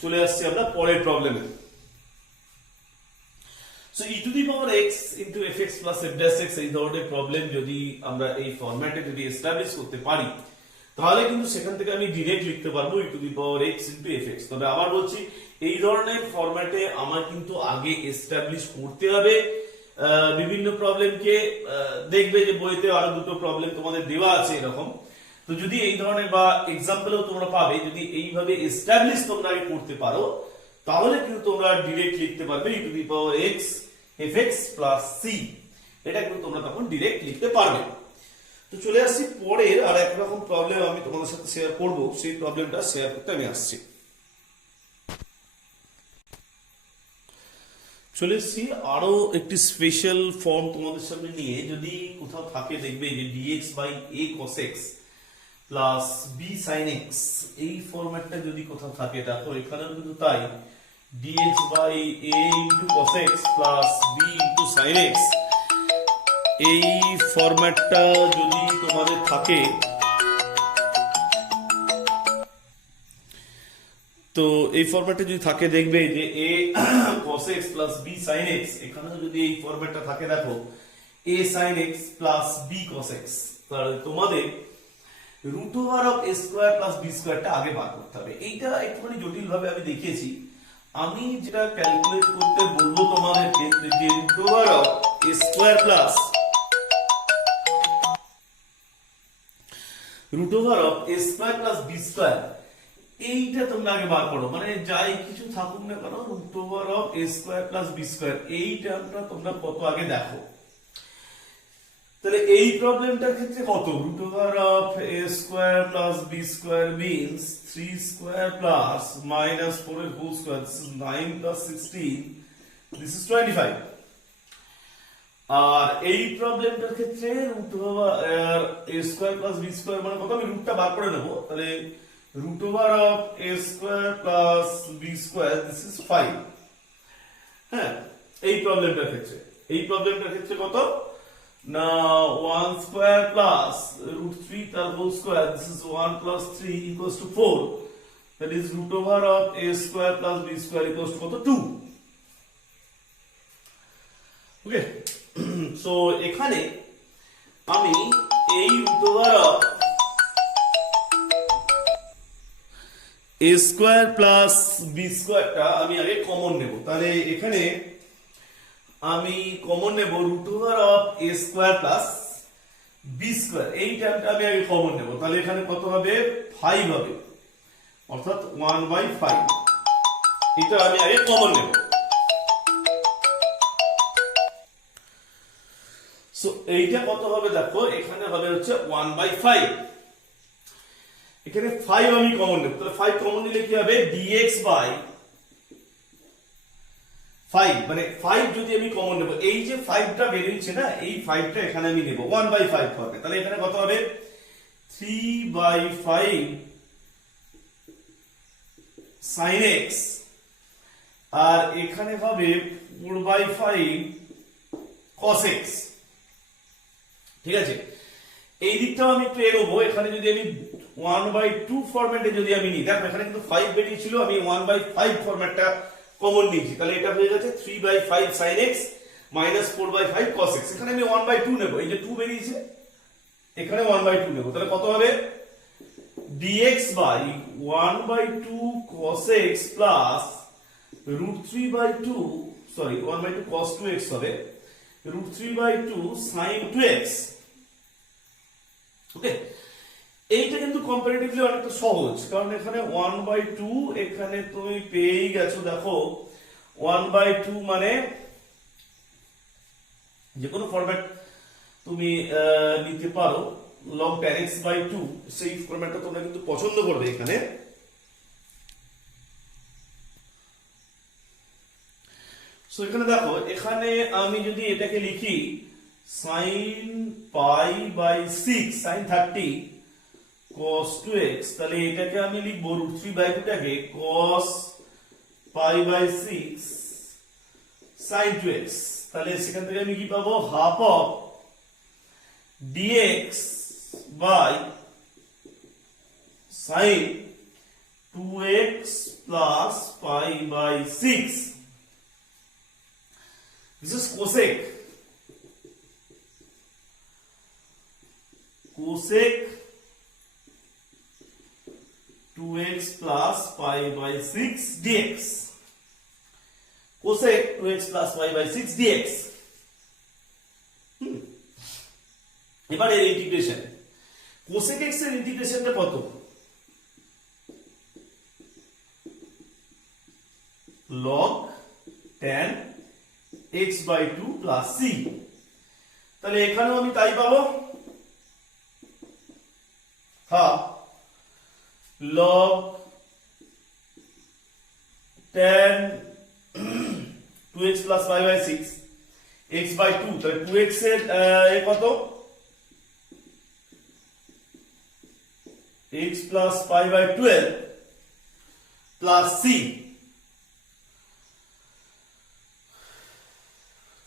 চলে আসছি আমরা পরের প্রবলেমে। So e to the power x into fx plus f dash x এই ধরনের প্রবলেম যদি আমরা এই ফরম্যাটে যদি এস্টাবলিশ করতে পারি তাহলে কিন্তু সেখান থেকে আমি ডাইরেক্ট লিখতে পারবো e to the power x into fx। তবে আবার বলছি এই ধরনের ফরম্যাটে আমার কিন্তু আগে এস্টাবলিশ করতে হবে বিভিন্ন প্রবলেমকে। দেখবে যে বইতে আরো দুটো প্রবলেম তোমাদের দেওয়া আছে এরকম, তো যদি এই ধরনের বা এক্সাম্পলেও তোমরা পাবে, যদি এইভাবে এস্টাবলিশ তোমরা আগে করতে পারো তাহলে কিন্তু তোমরা ডাইরেক্ট লিখতে পারবে e to the power x fx plus c, এটা কিন্তু তোমরা তখন ডাইরেক্ট লিখতে পারবে। তো চলে আসছি পরের আর এক রকম প্রবলেম আমি তোমাদের সাথে শেয়ার করব, সেই প্রবলেমটা শেয়ার করতে আমি আসছি। চলে এসছি আরো একটি স্পেশাল ফর্ম তোমাদের সামনে নিয়ে। যদি কোথাও থাকে দেখবে যে dx by a cos x plus b sin x, এই ফরম্যাটটা যদি কোথাও থাকে, দেখো এখানেও কিন্তু তাই, dx by a into cos x plus b into sin x, এই ফরম্যাটটা যদি তোমাদের থাকে তো এই ফরম্যাটে যদি থাকে দেখবে যে a cos x plus b sin x, এখানেও যদি এই ফরম্যাটটা থাকে দেখো a sin x plus b cos x, তাহলে তোমাদের root over of a square plus b স্কয়ারটা আগে বার করতে হবে। এইটা একটুখানি জটিল ভাবে আমি দেখিয়েছি। আমি যেটা ক্যালকুলেট করতে বলবো তোমাদেরকে যে root over of a square plus root over of a square plus b square, এইটা তোমরা আগে বার করো। মানে যাই কিছু থাকুক না কেন, root over of a square plus b square এই টার্মটা তোমরা কত আগে দেখো। তাহলে এই প্রবলেমটার ক্ষেত্রে কত, root over of a square plus b square means 3 square plus minus 4 এর whole square, this is 9 plus 16, this is 25। আর এই প্রবলেমটার ক্ষেত্রে root over a square plus b square মানে কত, আমি রুটটা বার করে নেব। তাহলে root over of a square plus b square, this is 5। হ্যাঁ, এই প্রবলেমটার ক্ষেত্রে কত না 1 square plus root 3 তার whole square, this is 1 plus 3 equals to 4, that is root over of a square plus b square equals to কত 2। ওকে, so এখানে আমি এই root over of a square plus b স্কয়ারটা আমি আগে কমন নেব। তাহলে এখানে আমি কমন নেব root over of a square plus b square, এই টার্মটা আমি আগে কমন নেব। তাহলে এখানে কত হবে 5 হবে, অর্থাৎ 1/5, এটা আমি আগে কমন নেব। সো এইটা কত হবে দেখো, এখানে হবে হচ্ছে 1/5, এখানে 5 আমি কমন নেব। তাহলে 5 কমন নিলে কি হবে dx বাই 5, মানে 5 যদি আমি কমন নেব, এই যে 5টা বেরিয়েছে না, এই 5টা এখানে আমি নেব 1/5 হবে। তাহলে এখানে কত হবে 3/5 sin x, আর এখানে হবে 4/5 cos x। ঠিক আছে, এই দিকটাও আমি একটু এগোবো। এখানে যদি আমি 1/2 ফরম্যাটে যদি আমি নিই, দেখো এখানে কিন্তু 5 বেরিয়েছিল, আমি 1/5 ফরম্যাটটা কমন নিয়েছি। তাহলে এটা হয়ে যাচ্ছে 3/5 sin x minus 4/5 cos x। এখানে আমি 1/2 নেব, এই যে 2 বেরিয়েছে, এখানে 1/2 নেব। তাহলে কত হবে dx by 1/2 cos x plus root 3/2, sorry 1/2 cos 2x হবে, root 3/2 sin 2x। ওকে, এইটা কিন্তু কম্পারেটিভলি অনেকটা সহজ, কারণ এখানে 1/2 এখানে তুমি পেয়েই গেছো। দেখো 1/2 মানে যে কোনো ফরম্যাট তুমি নিতে পারো, log tan x by 2, সেই ফরম্যাটটা তোমরা কিন্তু পছন্দ করবে এখানে। সো এখানে দেখো, এখানে আমি যদি এটাকে লিখি sin pi by 6 sin 30 cos 2x, তাহলে এটাকে আমি লিখবো √3/2 টাকে cos π/6 sin 2x, তাহলে সেখান থেকে আমি কি পাবো half of dx by sin 2x plus π/6. This is cosec 2x plus π/6 dx. Cosec 2x plus π/6 dx. এবার এর ইন্টিগ্রেশন, cosec x এর ইন্টিগ্রেশনটা কত? log tan x/2 plus c, তাহলে এখানেও আমি তাই পাবো, হ্যাঁ log tan 2x plus π/6 x/2, তাহলে 2x এর কত x plus π/12 plus c,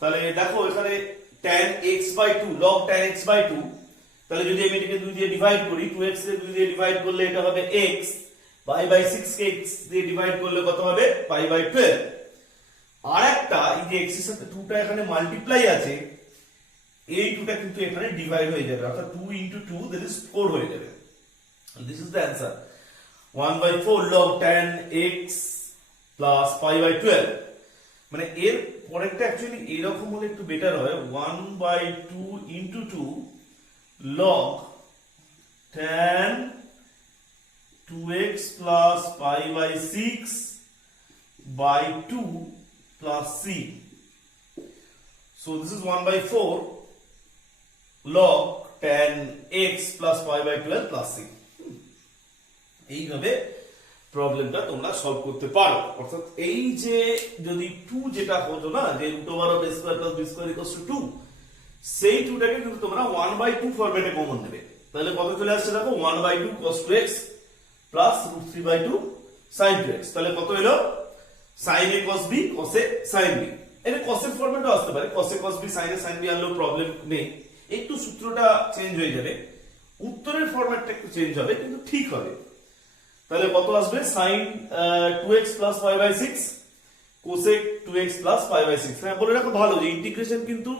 তাহলে দেখো এখানে tan x/2 log tan x/2, তাহলে যদি আমি এটাকে 2 দিয়ে ডিভাইড করি, 2x কে 2 দিয়ে ডিভাইড করলে এটা হবে x, π/6 কে x দিয়ে ডিভাইড করলে কত হবে π/12, আর একটা এই যে x এর সাথে 2 টা এখানে মাল্টিপ্লাই আছে, এই 2 টা কিন্তু এখানে ডিভাইড হয়ে যাবে, অর্থাৎ 2 into 2 that is 4 হয়ে যাবে। This is the answer, 1/4 log tan x plus π/12, মানে এর পরেরটা অ্যাকচুয়ালি এরকম হলে একটু বেটার হয়, 1/2 into 2 log tan 2x plus π/6 by 2 plus c. So this is 1/4 log tan x plus π/12 plus c. এইভাবে প্রবলেমটা তোমরা সলভ করতে পারো, অর্থাৎ এই যে যদি 2 যেটা হতো না যে √(a² + b² = 2, সেই 2 টাকে কিন্তু তোমরা 1/2 ফরম্যাটে কমন নেবে, তাহলে কত চলে আসছে দেখো 1/2 cos 2x plus √3/2 sin 2x, তাহলে কত হলো sin a cos b cos a sin b, এটা cos এর ফরম্যাটও আসতে পারে, cos a cos b sin a sin b আনলেও প্রবলেম নেই, একটু সূত্রটা চেঞ্জ হয়ে যাবে, উত্তরের ফরম্যাটটা একটু চেঞ্জ হবে কিন্তু ঠিক হবে। তাহলে কত আসবে sin 2x plus π/6 cosec 2x plus π/6। হ্যাঁ বলে রাখো ভালো যে ইন্টিগ্রেশন কিন্তু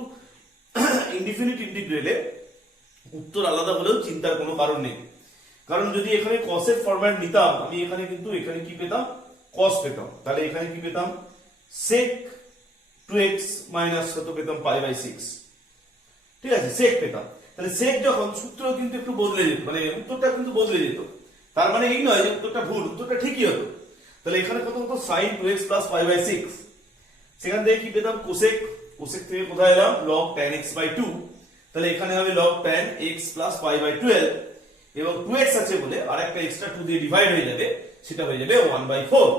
ইনডিফিনিট ইন্টিগ্রালে উত্তর আলাদা হলেও চিন্তার কোনো কারণ নেই, কারণ যদি এখানে cos এর ফরম্যাট নিতাম আমি এখানে কিন্তু এখানে কি পেতাম cos পেতাম, তাহলে এখানে কি পেতাম sec 2x মাইনাস কত পেতাম π/6, ঠিক আছে sec পেতাম, তাহলে sec যখন সূত্র কিন্তু একটু বদলে যেত, মানে উত্তরটা কিন্তু বদলে যেত, তার মানে এই নয় যে উত্তরটা ভুল, উত্তরটা ঠিকই হতো। তাহলে এখানে কত হতো sin 2x plus π/6, সেখান থেকে কি পেতাম cosec, cosec থেকে কোথায় এলাম log tan x/2, তাহলে এখানে হবে log tan x plus π/12, এবং 2x আছে বলে আর একটা এক্সট্রা 2 দিয়ে ডিভাইড হয়ে যাবে, সেটা হয়ে যাবে 1/4।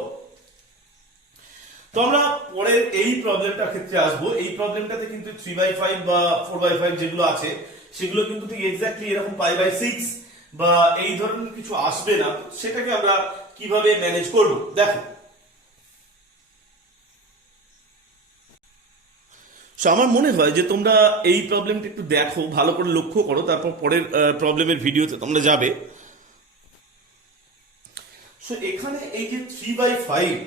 তো আমরা পরের এই প্রবলেমটার ক্ষেত্রে আসবো, এই প্রবলেমটাতে কিন্তু 3/5 বা 4/5 যেগুলো আছে সেগুলো কিন্তু ঠিক এক্স্যাক্টলি এরকম π/6 বা এই ধরনের কিছু আসবে না, সেটাকে আমরা কিভাবে ম্যানেজ করব দেখো। আমার মনে হয় যে তোমরা এই প্রবলেমটা একটু দেখো, ভালো করে লক্ষ্য করো, তারপর পরের প্রবলেমের ভিডিওতে তোমরা যাবে। সো এখানে এই যে 3/5,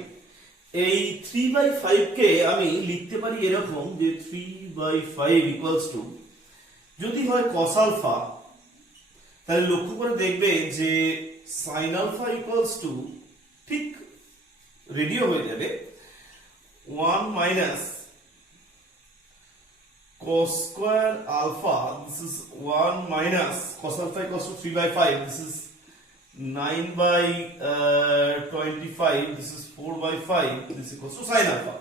এই 3/5 কে আমি লিখতে পারি এরকম যে 3/5 ইকুয়ালস টু, যদি হয় cos আলফা তাহলে লক্ষ্য করে দেখবে যে sin আলফা ইকুয়ালস টু ঠিক রেডিও হয়ে যাবে 1 minus cos square alpha, this is 1 minus cos alpha equals to 3/5, this is 9/25, this is 4/5, this equals to sin alpha.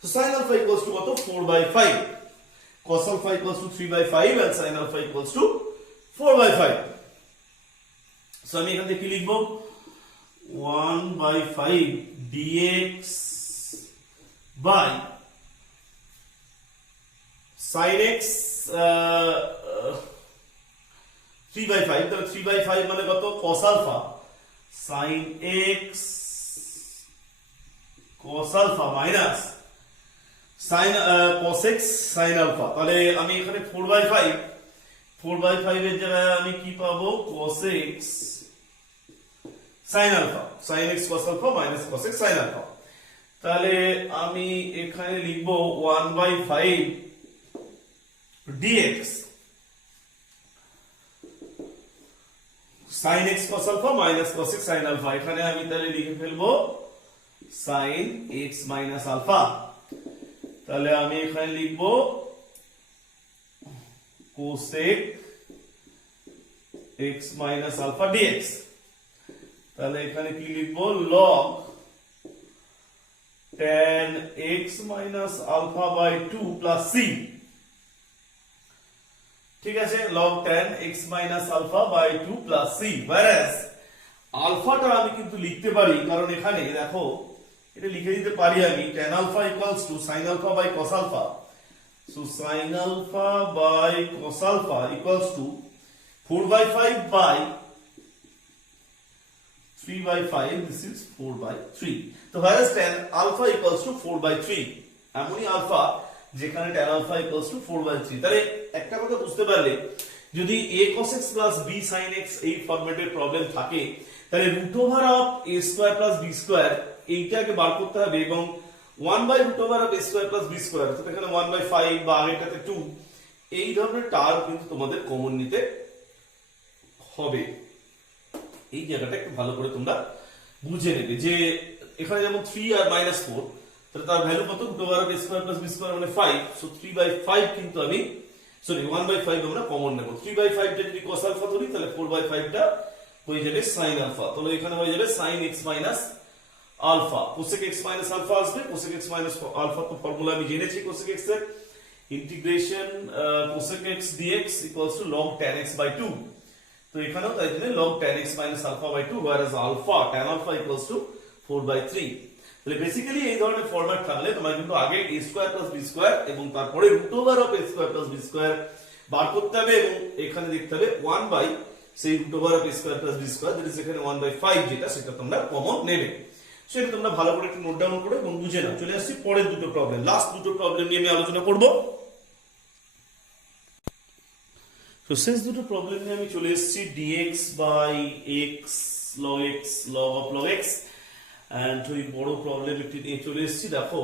So sin alpha equals to what? 4/5. Cos alpha equals to 3/5 and sin alpha equals to 4/5. So আমি এখান থেকে কি লিখবো 1/5 dx by sin x 3/5, তাহলে 3/5 মানে কত? cos alpha sin x cos alpha minus sin cos x sin alpha। তাহলে আমি এখানে 4/5 এর জায়গায় আমি কি পাবো? cos x sin alpha sin x cos alpha minus cos x sin alpha। তাহলে আমি এখানে লিখবো 1/5 dx sin x cos alpha minus cos x sin alpha। এখানে আমি তাহলে লিখে ফেলবো sin x minus alpha। তাহলে আমি এখানে লিখবো cosec x minus alpha dx। তাহলে এখানে কি লিখবো? log tan x minus alpha by 2 plus c। ঠিক আছে, log tan x minus alpha by 2 plus c। whereas আলফাটা আমি কিন্তু লিখতে পারি, কারণ এখানে দেখো এটা লিখে দিতে পারি আমি tan alpha equals to sin alpha by cos alpha। so sin alpha by cos alpha equals to 4/5 by 3/5, this is 4/3। তো whereas tan alpha equals to 4/3, এমনই আলফা যেখানে tan alpha equals to 4/3। তাহলে একটা কথা বুঝতে পারলে, যদি a cos x plus b sin x এই ফরম্যাটের প্রবলেম থাকে, তাহলে √a² plus b square এইটাকে বার করতে হবে, এবং 1/√a² plus b square, তো এখানে 1/5 বা আগেরটাতে 2, এই ধরনের টার্ম কিন্তু তোমাদের কমন নিতে হবে। এই জায়গাটা একটু ভালো করে তোমরা বুঝে নেবে যে এখানে যেমন 3 আর -4, তাহলে তার ভ্যালু কত? √a² plus b square মানে 5। সো 3/5 কিন্তু আমি 1/5 আমরা কমন নেব। 3/5 টা যদি cos alpha ধরি, তাহলে 4/5 টা হয়ে যাবে sin alpha। তাহলে এখানে হয়ে যাবে sin x minus alpha। cosec x minus alpha আসবে। cosec x minus alpha তো ফর্মুলা আমি জেনেছি cosec x এর, integration cosec x dx equals to log tan x by 2। তো এখানেও তাই জন্য log tan x minus alpha by 2, whereas alpha tan alpha equals to 4/3। তাহলে বেসিক্যালি এই ধরনের ফরম্যাট থাকলে তোমার কিন্তু আগে a square plus b square এবং তারপরে √a² plus b square বার করতে হবে, এবং এখানে দেখতে হবে 1 by সেই √a² plus b square, that is এখানে 1/5 যেটা, সেটা তোমরা কমন নেবে। সেটা তোমরা ভালো করে একটু নোট ডাউন করে এবং বুঝে নাও। চলে আসছি পরের দুটো প্রবলেম, লাস্ট দুটো প্রবলেম নিয়ে আমি আলোচনা করব। তো শেষ দুটো প্রবলেম নিয়ে আমি চলে এসেছি dx by x log x log of log x, and ওই বড় প্রবলেম একটি নিয়ে চলে এসেছি। দেখো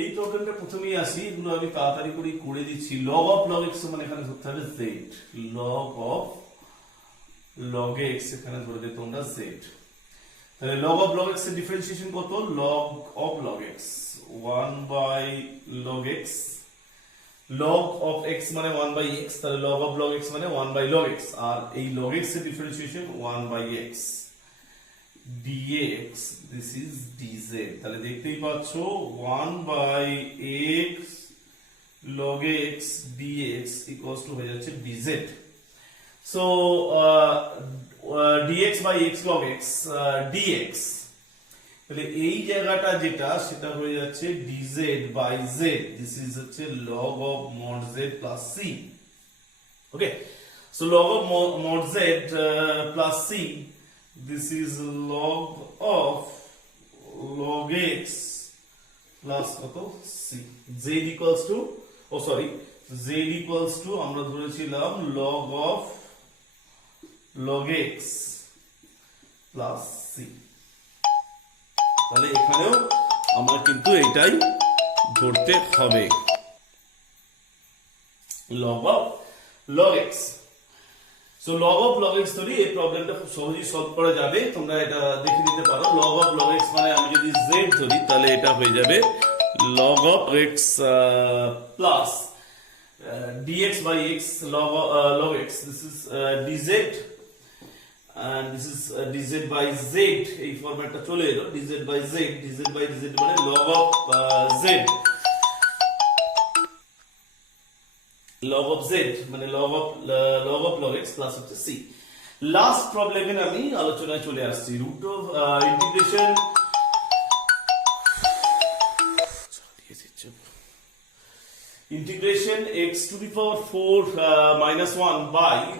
এই প্রবলেমটা প্রথমেই আসি, এগুলো আমি তাড়াতাড়ি করে করে দিচ্ছি। log of log x মানে এখানে ধরতে হবে z, log of log x এখানে ধরবে তোমরা z। তাহলে log of log x এর ডিফারেন্সিয়েশন কত? log of log x 1/log x, log of x মানে 1/x, তাহলে log of log x মানে 1/log x, আর এই log x এর differentiation 1/x dx, this is dz। তাহলে দেখতেই পাচ্ছো 1/x log x dx equals to হয়ে যাচ্ছে dz। so dx by x log x dx, তাহলে এই জায়গাটা যেটা সেটা হয়ে যাচ্ছে dz by z, this is হচ্ছে log of mod z plus c। okay, so log of mod z plus c, this is log of log x plus কত c। z equals to z equals to আমরা ধরেছিলাম log of log x plus c। তাহলে এখানেও আমার কিন্তু এটাই ধরতে হবে, log of log x। So log of log x ধরি, এই প্রবলেমটা খুব সহজেই সলভ করা যাবে, তোমরা এটা দেখে নিতে পারো। log of log x মানে আমি যদি z ধরি, তাহলে এটা হয়ে যাবে log of x plus dx by x log x, this is dz, and this is dz by z, এই ফরম্যাটটা চলে এলো, dz by z, dz by dz মানে log of z, log of z মানে log of log x plus হচ্ছে c। Last প্রবলেমে আমি আলোচনায় চলে আসছি, root of integration integration x to the power 4 minus 1 by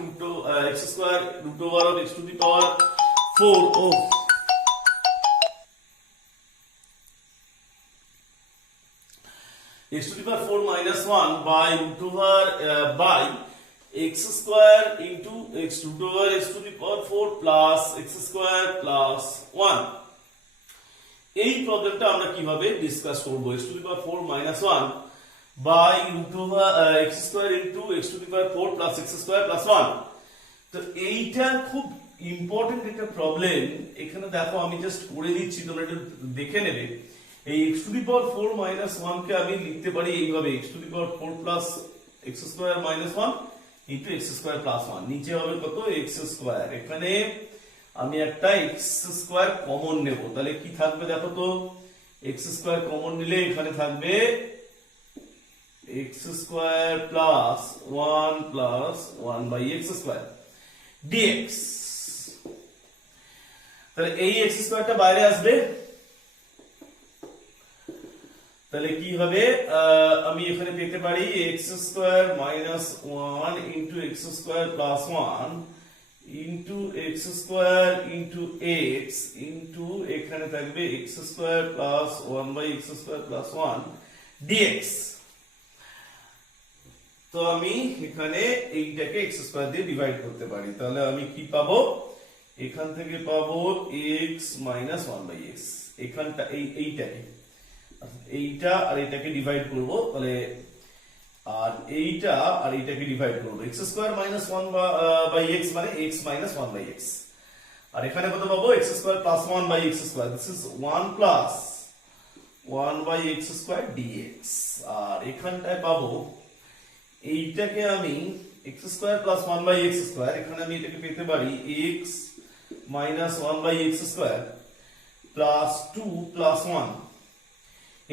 x square root over of x to the power 4 of x to the power 4 minus 1 by root over by x square into x root over x to the power 4 plus x square plus 1. এই প্রবলেমটা আমরা কিভাবে discuss করব? x to the power 4 minus 1 by root over x square into x to the power 4 plus x square plus 1. তো এইটা খুব important একটা problem. এখানে দেখো আমি জাস্ট করে দিচ্ছি, তোমরা এটা দেখে নেবে। এই x to the power 4 minus 1 কে আমি লিখতে পারি এইভাবে, x to the power 4 plus x square minus 1 into x square plus 1। নিচে হবে কত? x square। এখানে আমি একটা x square কমন নেব, তাহলে কি থাকবে দেখো তো? x square কমন নিলে এখানে থাকবে x square plus 1 by x square dx। তাহলে এই x squareটা বাইরে আসবে, তাহলে কি হবে? আমি এখানে পেতে পারি x square minus 1 into x square plus 1 into x square into x into এখানে থাকবে x square plus 1 by x square plus 1 dx। তো আমি এখানে এইটাকে x স্কয়ার দিয়ে ডিভাইড করতে পারি, তাহলে আমি কি পাবো? এখান থেকে পাবো x minus 1 by x। এখানটা এইটাকে এইটা আর এইটাকে ডিভাইড করব, তাহলে আর এইটা আর এইটাকে ডিভাইড করব। x square minus 1 by x মানে x minus 1 by x। আর এখানে কত পাবো? x square plus 1 by x square. This is 1 plus 1 by x square dx। আর এখানটায় পাবো এইটাকে আমি x square plus 1 by x square, এখানে আমি এটাকে পেতে পারি x minus 1 by x square plus 2 plus 1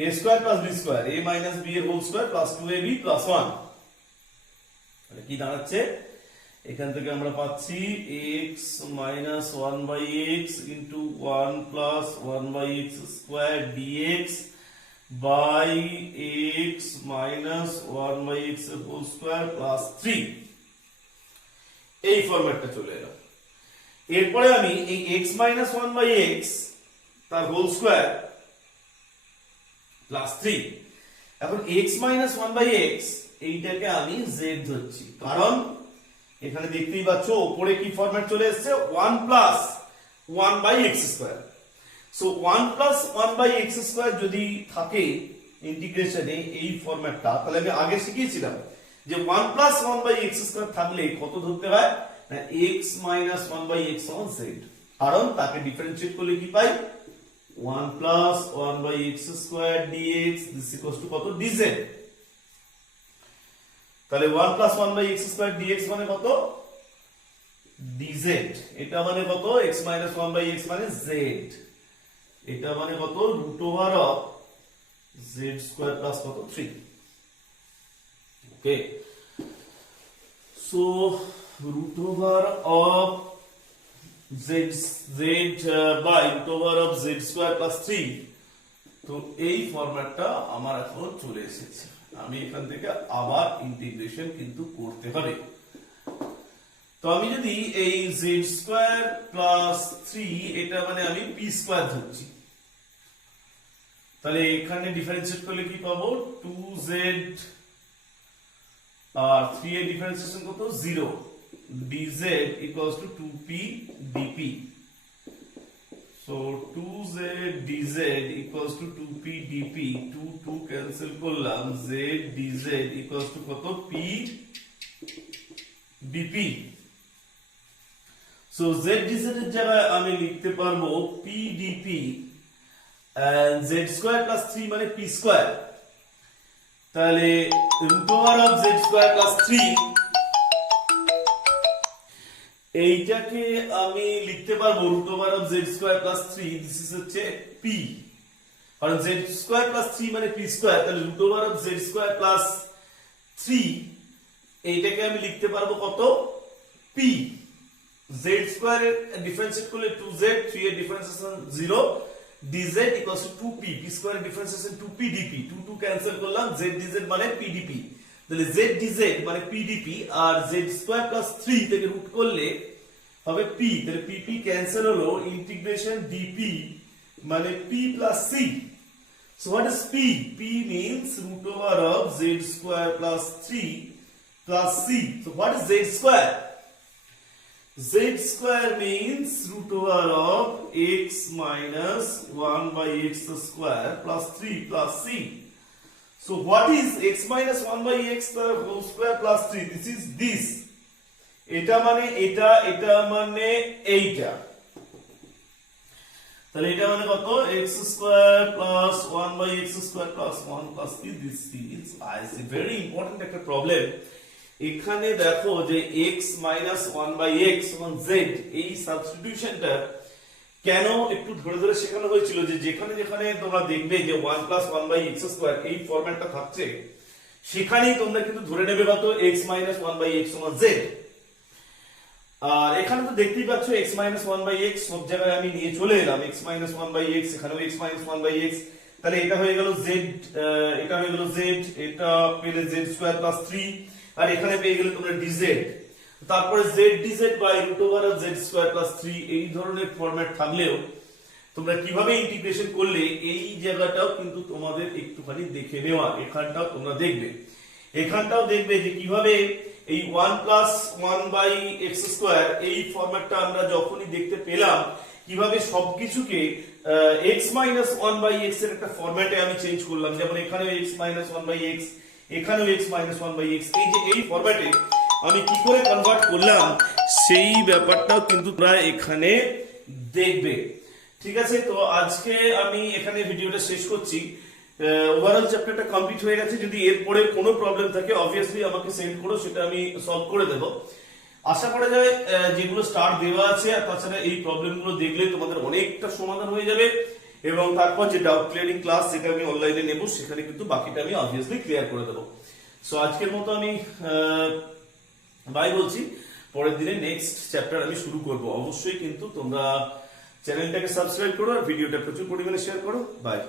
a square plus b square a minus b এর whole square plus 2ab plus 1। তাহলে কি দাঁড়াচ্ছে? এখান থেকে আমরা পাচ্ছি x minus 1 by x into 1 plus 1 by x square dx by x minus 1 by x whole square plus 3। এই ফরম্যাটটা চলে এলো। এরপরে আমি এই x minus 1 by x তার হোল স্কয়ার প্লাস 3। এখন x minus 1 by x এইটাকে আমি z ধরছি, কারণ এখানে দেখতেই পাচ্ছ উপরে কি ফরম্যাট চলে এসেছে? 1 plus 1 by x square। So 1 plus 1 by x square যদি থাকে ইন্টিগ্রেশনে এই ফরম্যাটটা, তাহলে আমি আগে শিখিয়েছিলাম যে 1 plus 1 by x square থাকলে কত ধরতে হয়? না x minus 1 by x on z, কারণ তাকে ডিফারেন্সিয়েট করলে কি পাই? 1 plus 1 by x square dx this equals to কত? dz। তাহলে 1 plus 1 by x square dx মানে কত? dz। এটা মানে কত? x minus 1 by x মানে z। এটা মানে কত? root over of z square plus কত? 3। ওকে, so root over of z by root over of z square plus 3। তো এই ফরম্যাটটা আমার এখন চলে এসেছে, আমি এখান থেকে আবার ইন্টিগ্রেশন কিন্তু করতে হবে। তো আমি যদি এই z স্কয়ার প্লাস 3 এটা মানে আমি p স্কয়ার ধরছি, তাহলে এখানে ডিফারেন্সিয়েট করলে কি পাবো? 2z আর 3 এর ডিফারেন্সিয়েশন কত? 0 dz equals to 2p dp। so 2z dz equals to 2p dp, 2 cancel করলাম, z dz equals to কত? p dp। so z dz এর জায়গায় আমি লিখতে পারবো p dp and z square plus 3 মানে p square। তাহলে root over of z square plus 3 এইটাকে আমি লিখতে পারবো root over of z square plus 3 this is হচ্ছে p, কারণ z square plus 3 মানে p square। তাহলে root over of z square plus 3 এইটাকে আমি লিখতে পারবো কত? p। z square এর ডিফারেন্সিয়েট করলে 2z, 3 এর differentiation 0, dz equals to 2p, p square differentiation 2p dp, 2 cancel করলাম, z dz মানে p dp, তাহলে z dz মানে p dp, আর z স্কয়ার প্লাস 3 থেকে রুট করলে হবে p, তাহলে pp ক্যান্সেল হলো, ইন্টিগ্রেশন dp মানে p plus c. So what is p? P means root over of z square plus 3 plus c. So what is z square? Z square means root over of x minus 1 by x square plus 3 plus c. So what is x minus 1 by x whole square plus 3? This is this. এটা মানে এটা, এটা মানে এইটা, তাহলে এটা মানে কত? x square plus 1 by x square plus 1 plus 3. This is very important একটা প্রবলেম। এখানে দেখো যে x minus 1 by x সমান z, এই সাবস্টিটিউশনটা কেন একটু ধরে ধরে শেখানো হয়েছিল, যে যেখানে যেখানে তোমরা দেখবে যে 1 plus 1 by x square এই ফরম্যাটটা থাকছে, সেখানেই তোমরা কিন্তু ধরে নেবে কত? x minus 1 by x সমান z। আর এখানে তো দেখতেই পাচ্ছ x minus 1 by x সব জায়গায় আমি নিয়ে চলে এলাম, x minus 1 by x, এখানেও x minus 1 by x, তাহলে এটা হয়ে গেল z, এটা হয়ে গেল z, এটা পেলে z স্কয়ার প্লাস 3, আর এখানে পেয়ে গেলে তোমরা dz, তারপরে z dz by root over of z square plus 3। এই ধরনের ফরম্যাট থাকলেও তোমরা কিভাবে ইন্টিগ্রেশন করলে এই জায়গাটাও কিন্তু তোমাদের একটুখানি দেখে নেওয়া, এখানটাও তোমরা দেখবে, এখানটাও দেখবে যে কিভাবে এই 1 প্লাস 1 বাই এক্স স্কোয়ার এই ফরম্যাটটা আমরা যখনই দেখতে পেলাম, কিভাবে সবকিছুকে x মাইনাস 1 বাই x এর একটা ফরম্যাটে আমি চেঞ্জ করলাম, যেমন এখানেও x মাইনাস 1 বাই x, এখানেও x মাইনাস 1 বাই x, এই যে এই ফরম্যাটে আমি কি করে কনভার্ট করলাম সেই ব্যাপারটাও কিন্তু তোমরা এখানে দেখবে। ঠিক আছে, তো আজকে আমি এখানে ভিডিওটা শেষ করছি। ওভারঅল চ্যাপ্টারটা কমপ্লিট হয়ে গেছে। যদি এরপরে কোনো প্রবলেম থাকে অবভিয়াসলি আমাকে সেন্ড করো, সেটা আমি সলভ করে দেব। আশা করা যায় যেগুলো স্টার দেওয়া আছে আর তাছাড়া এই প্রবলেমগুলো দেখলে তোমাদের অনেকটা সমাধান হয়ে যাবে, এবং তারপর যে ডাউট ক্লিয়ারিং ক্লাস যেটা আমি অনলাইনে নেব সেখানে কিন্তু বাকিটা আমি অবভিয়াসলি ক্লিয়ার করে দেবো। সো আজকের মতো আমি বাই বলছি, পরের দিনে নেক্সট চ্যাপ্টার আমি শুরু করব। অবশ্যই কিন্তু তোমরা চ্যানেলটাকে সাবস্ক্রাইব করো আর ভিডিওটা প্রচুর পরিমাণে শেয়ার করো। বাই।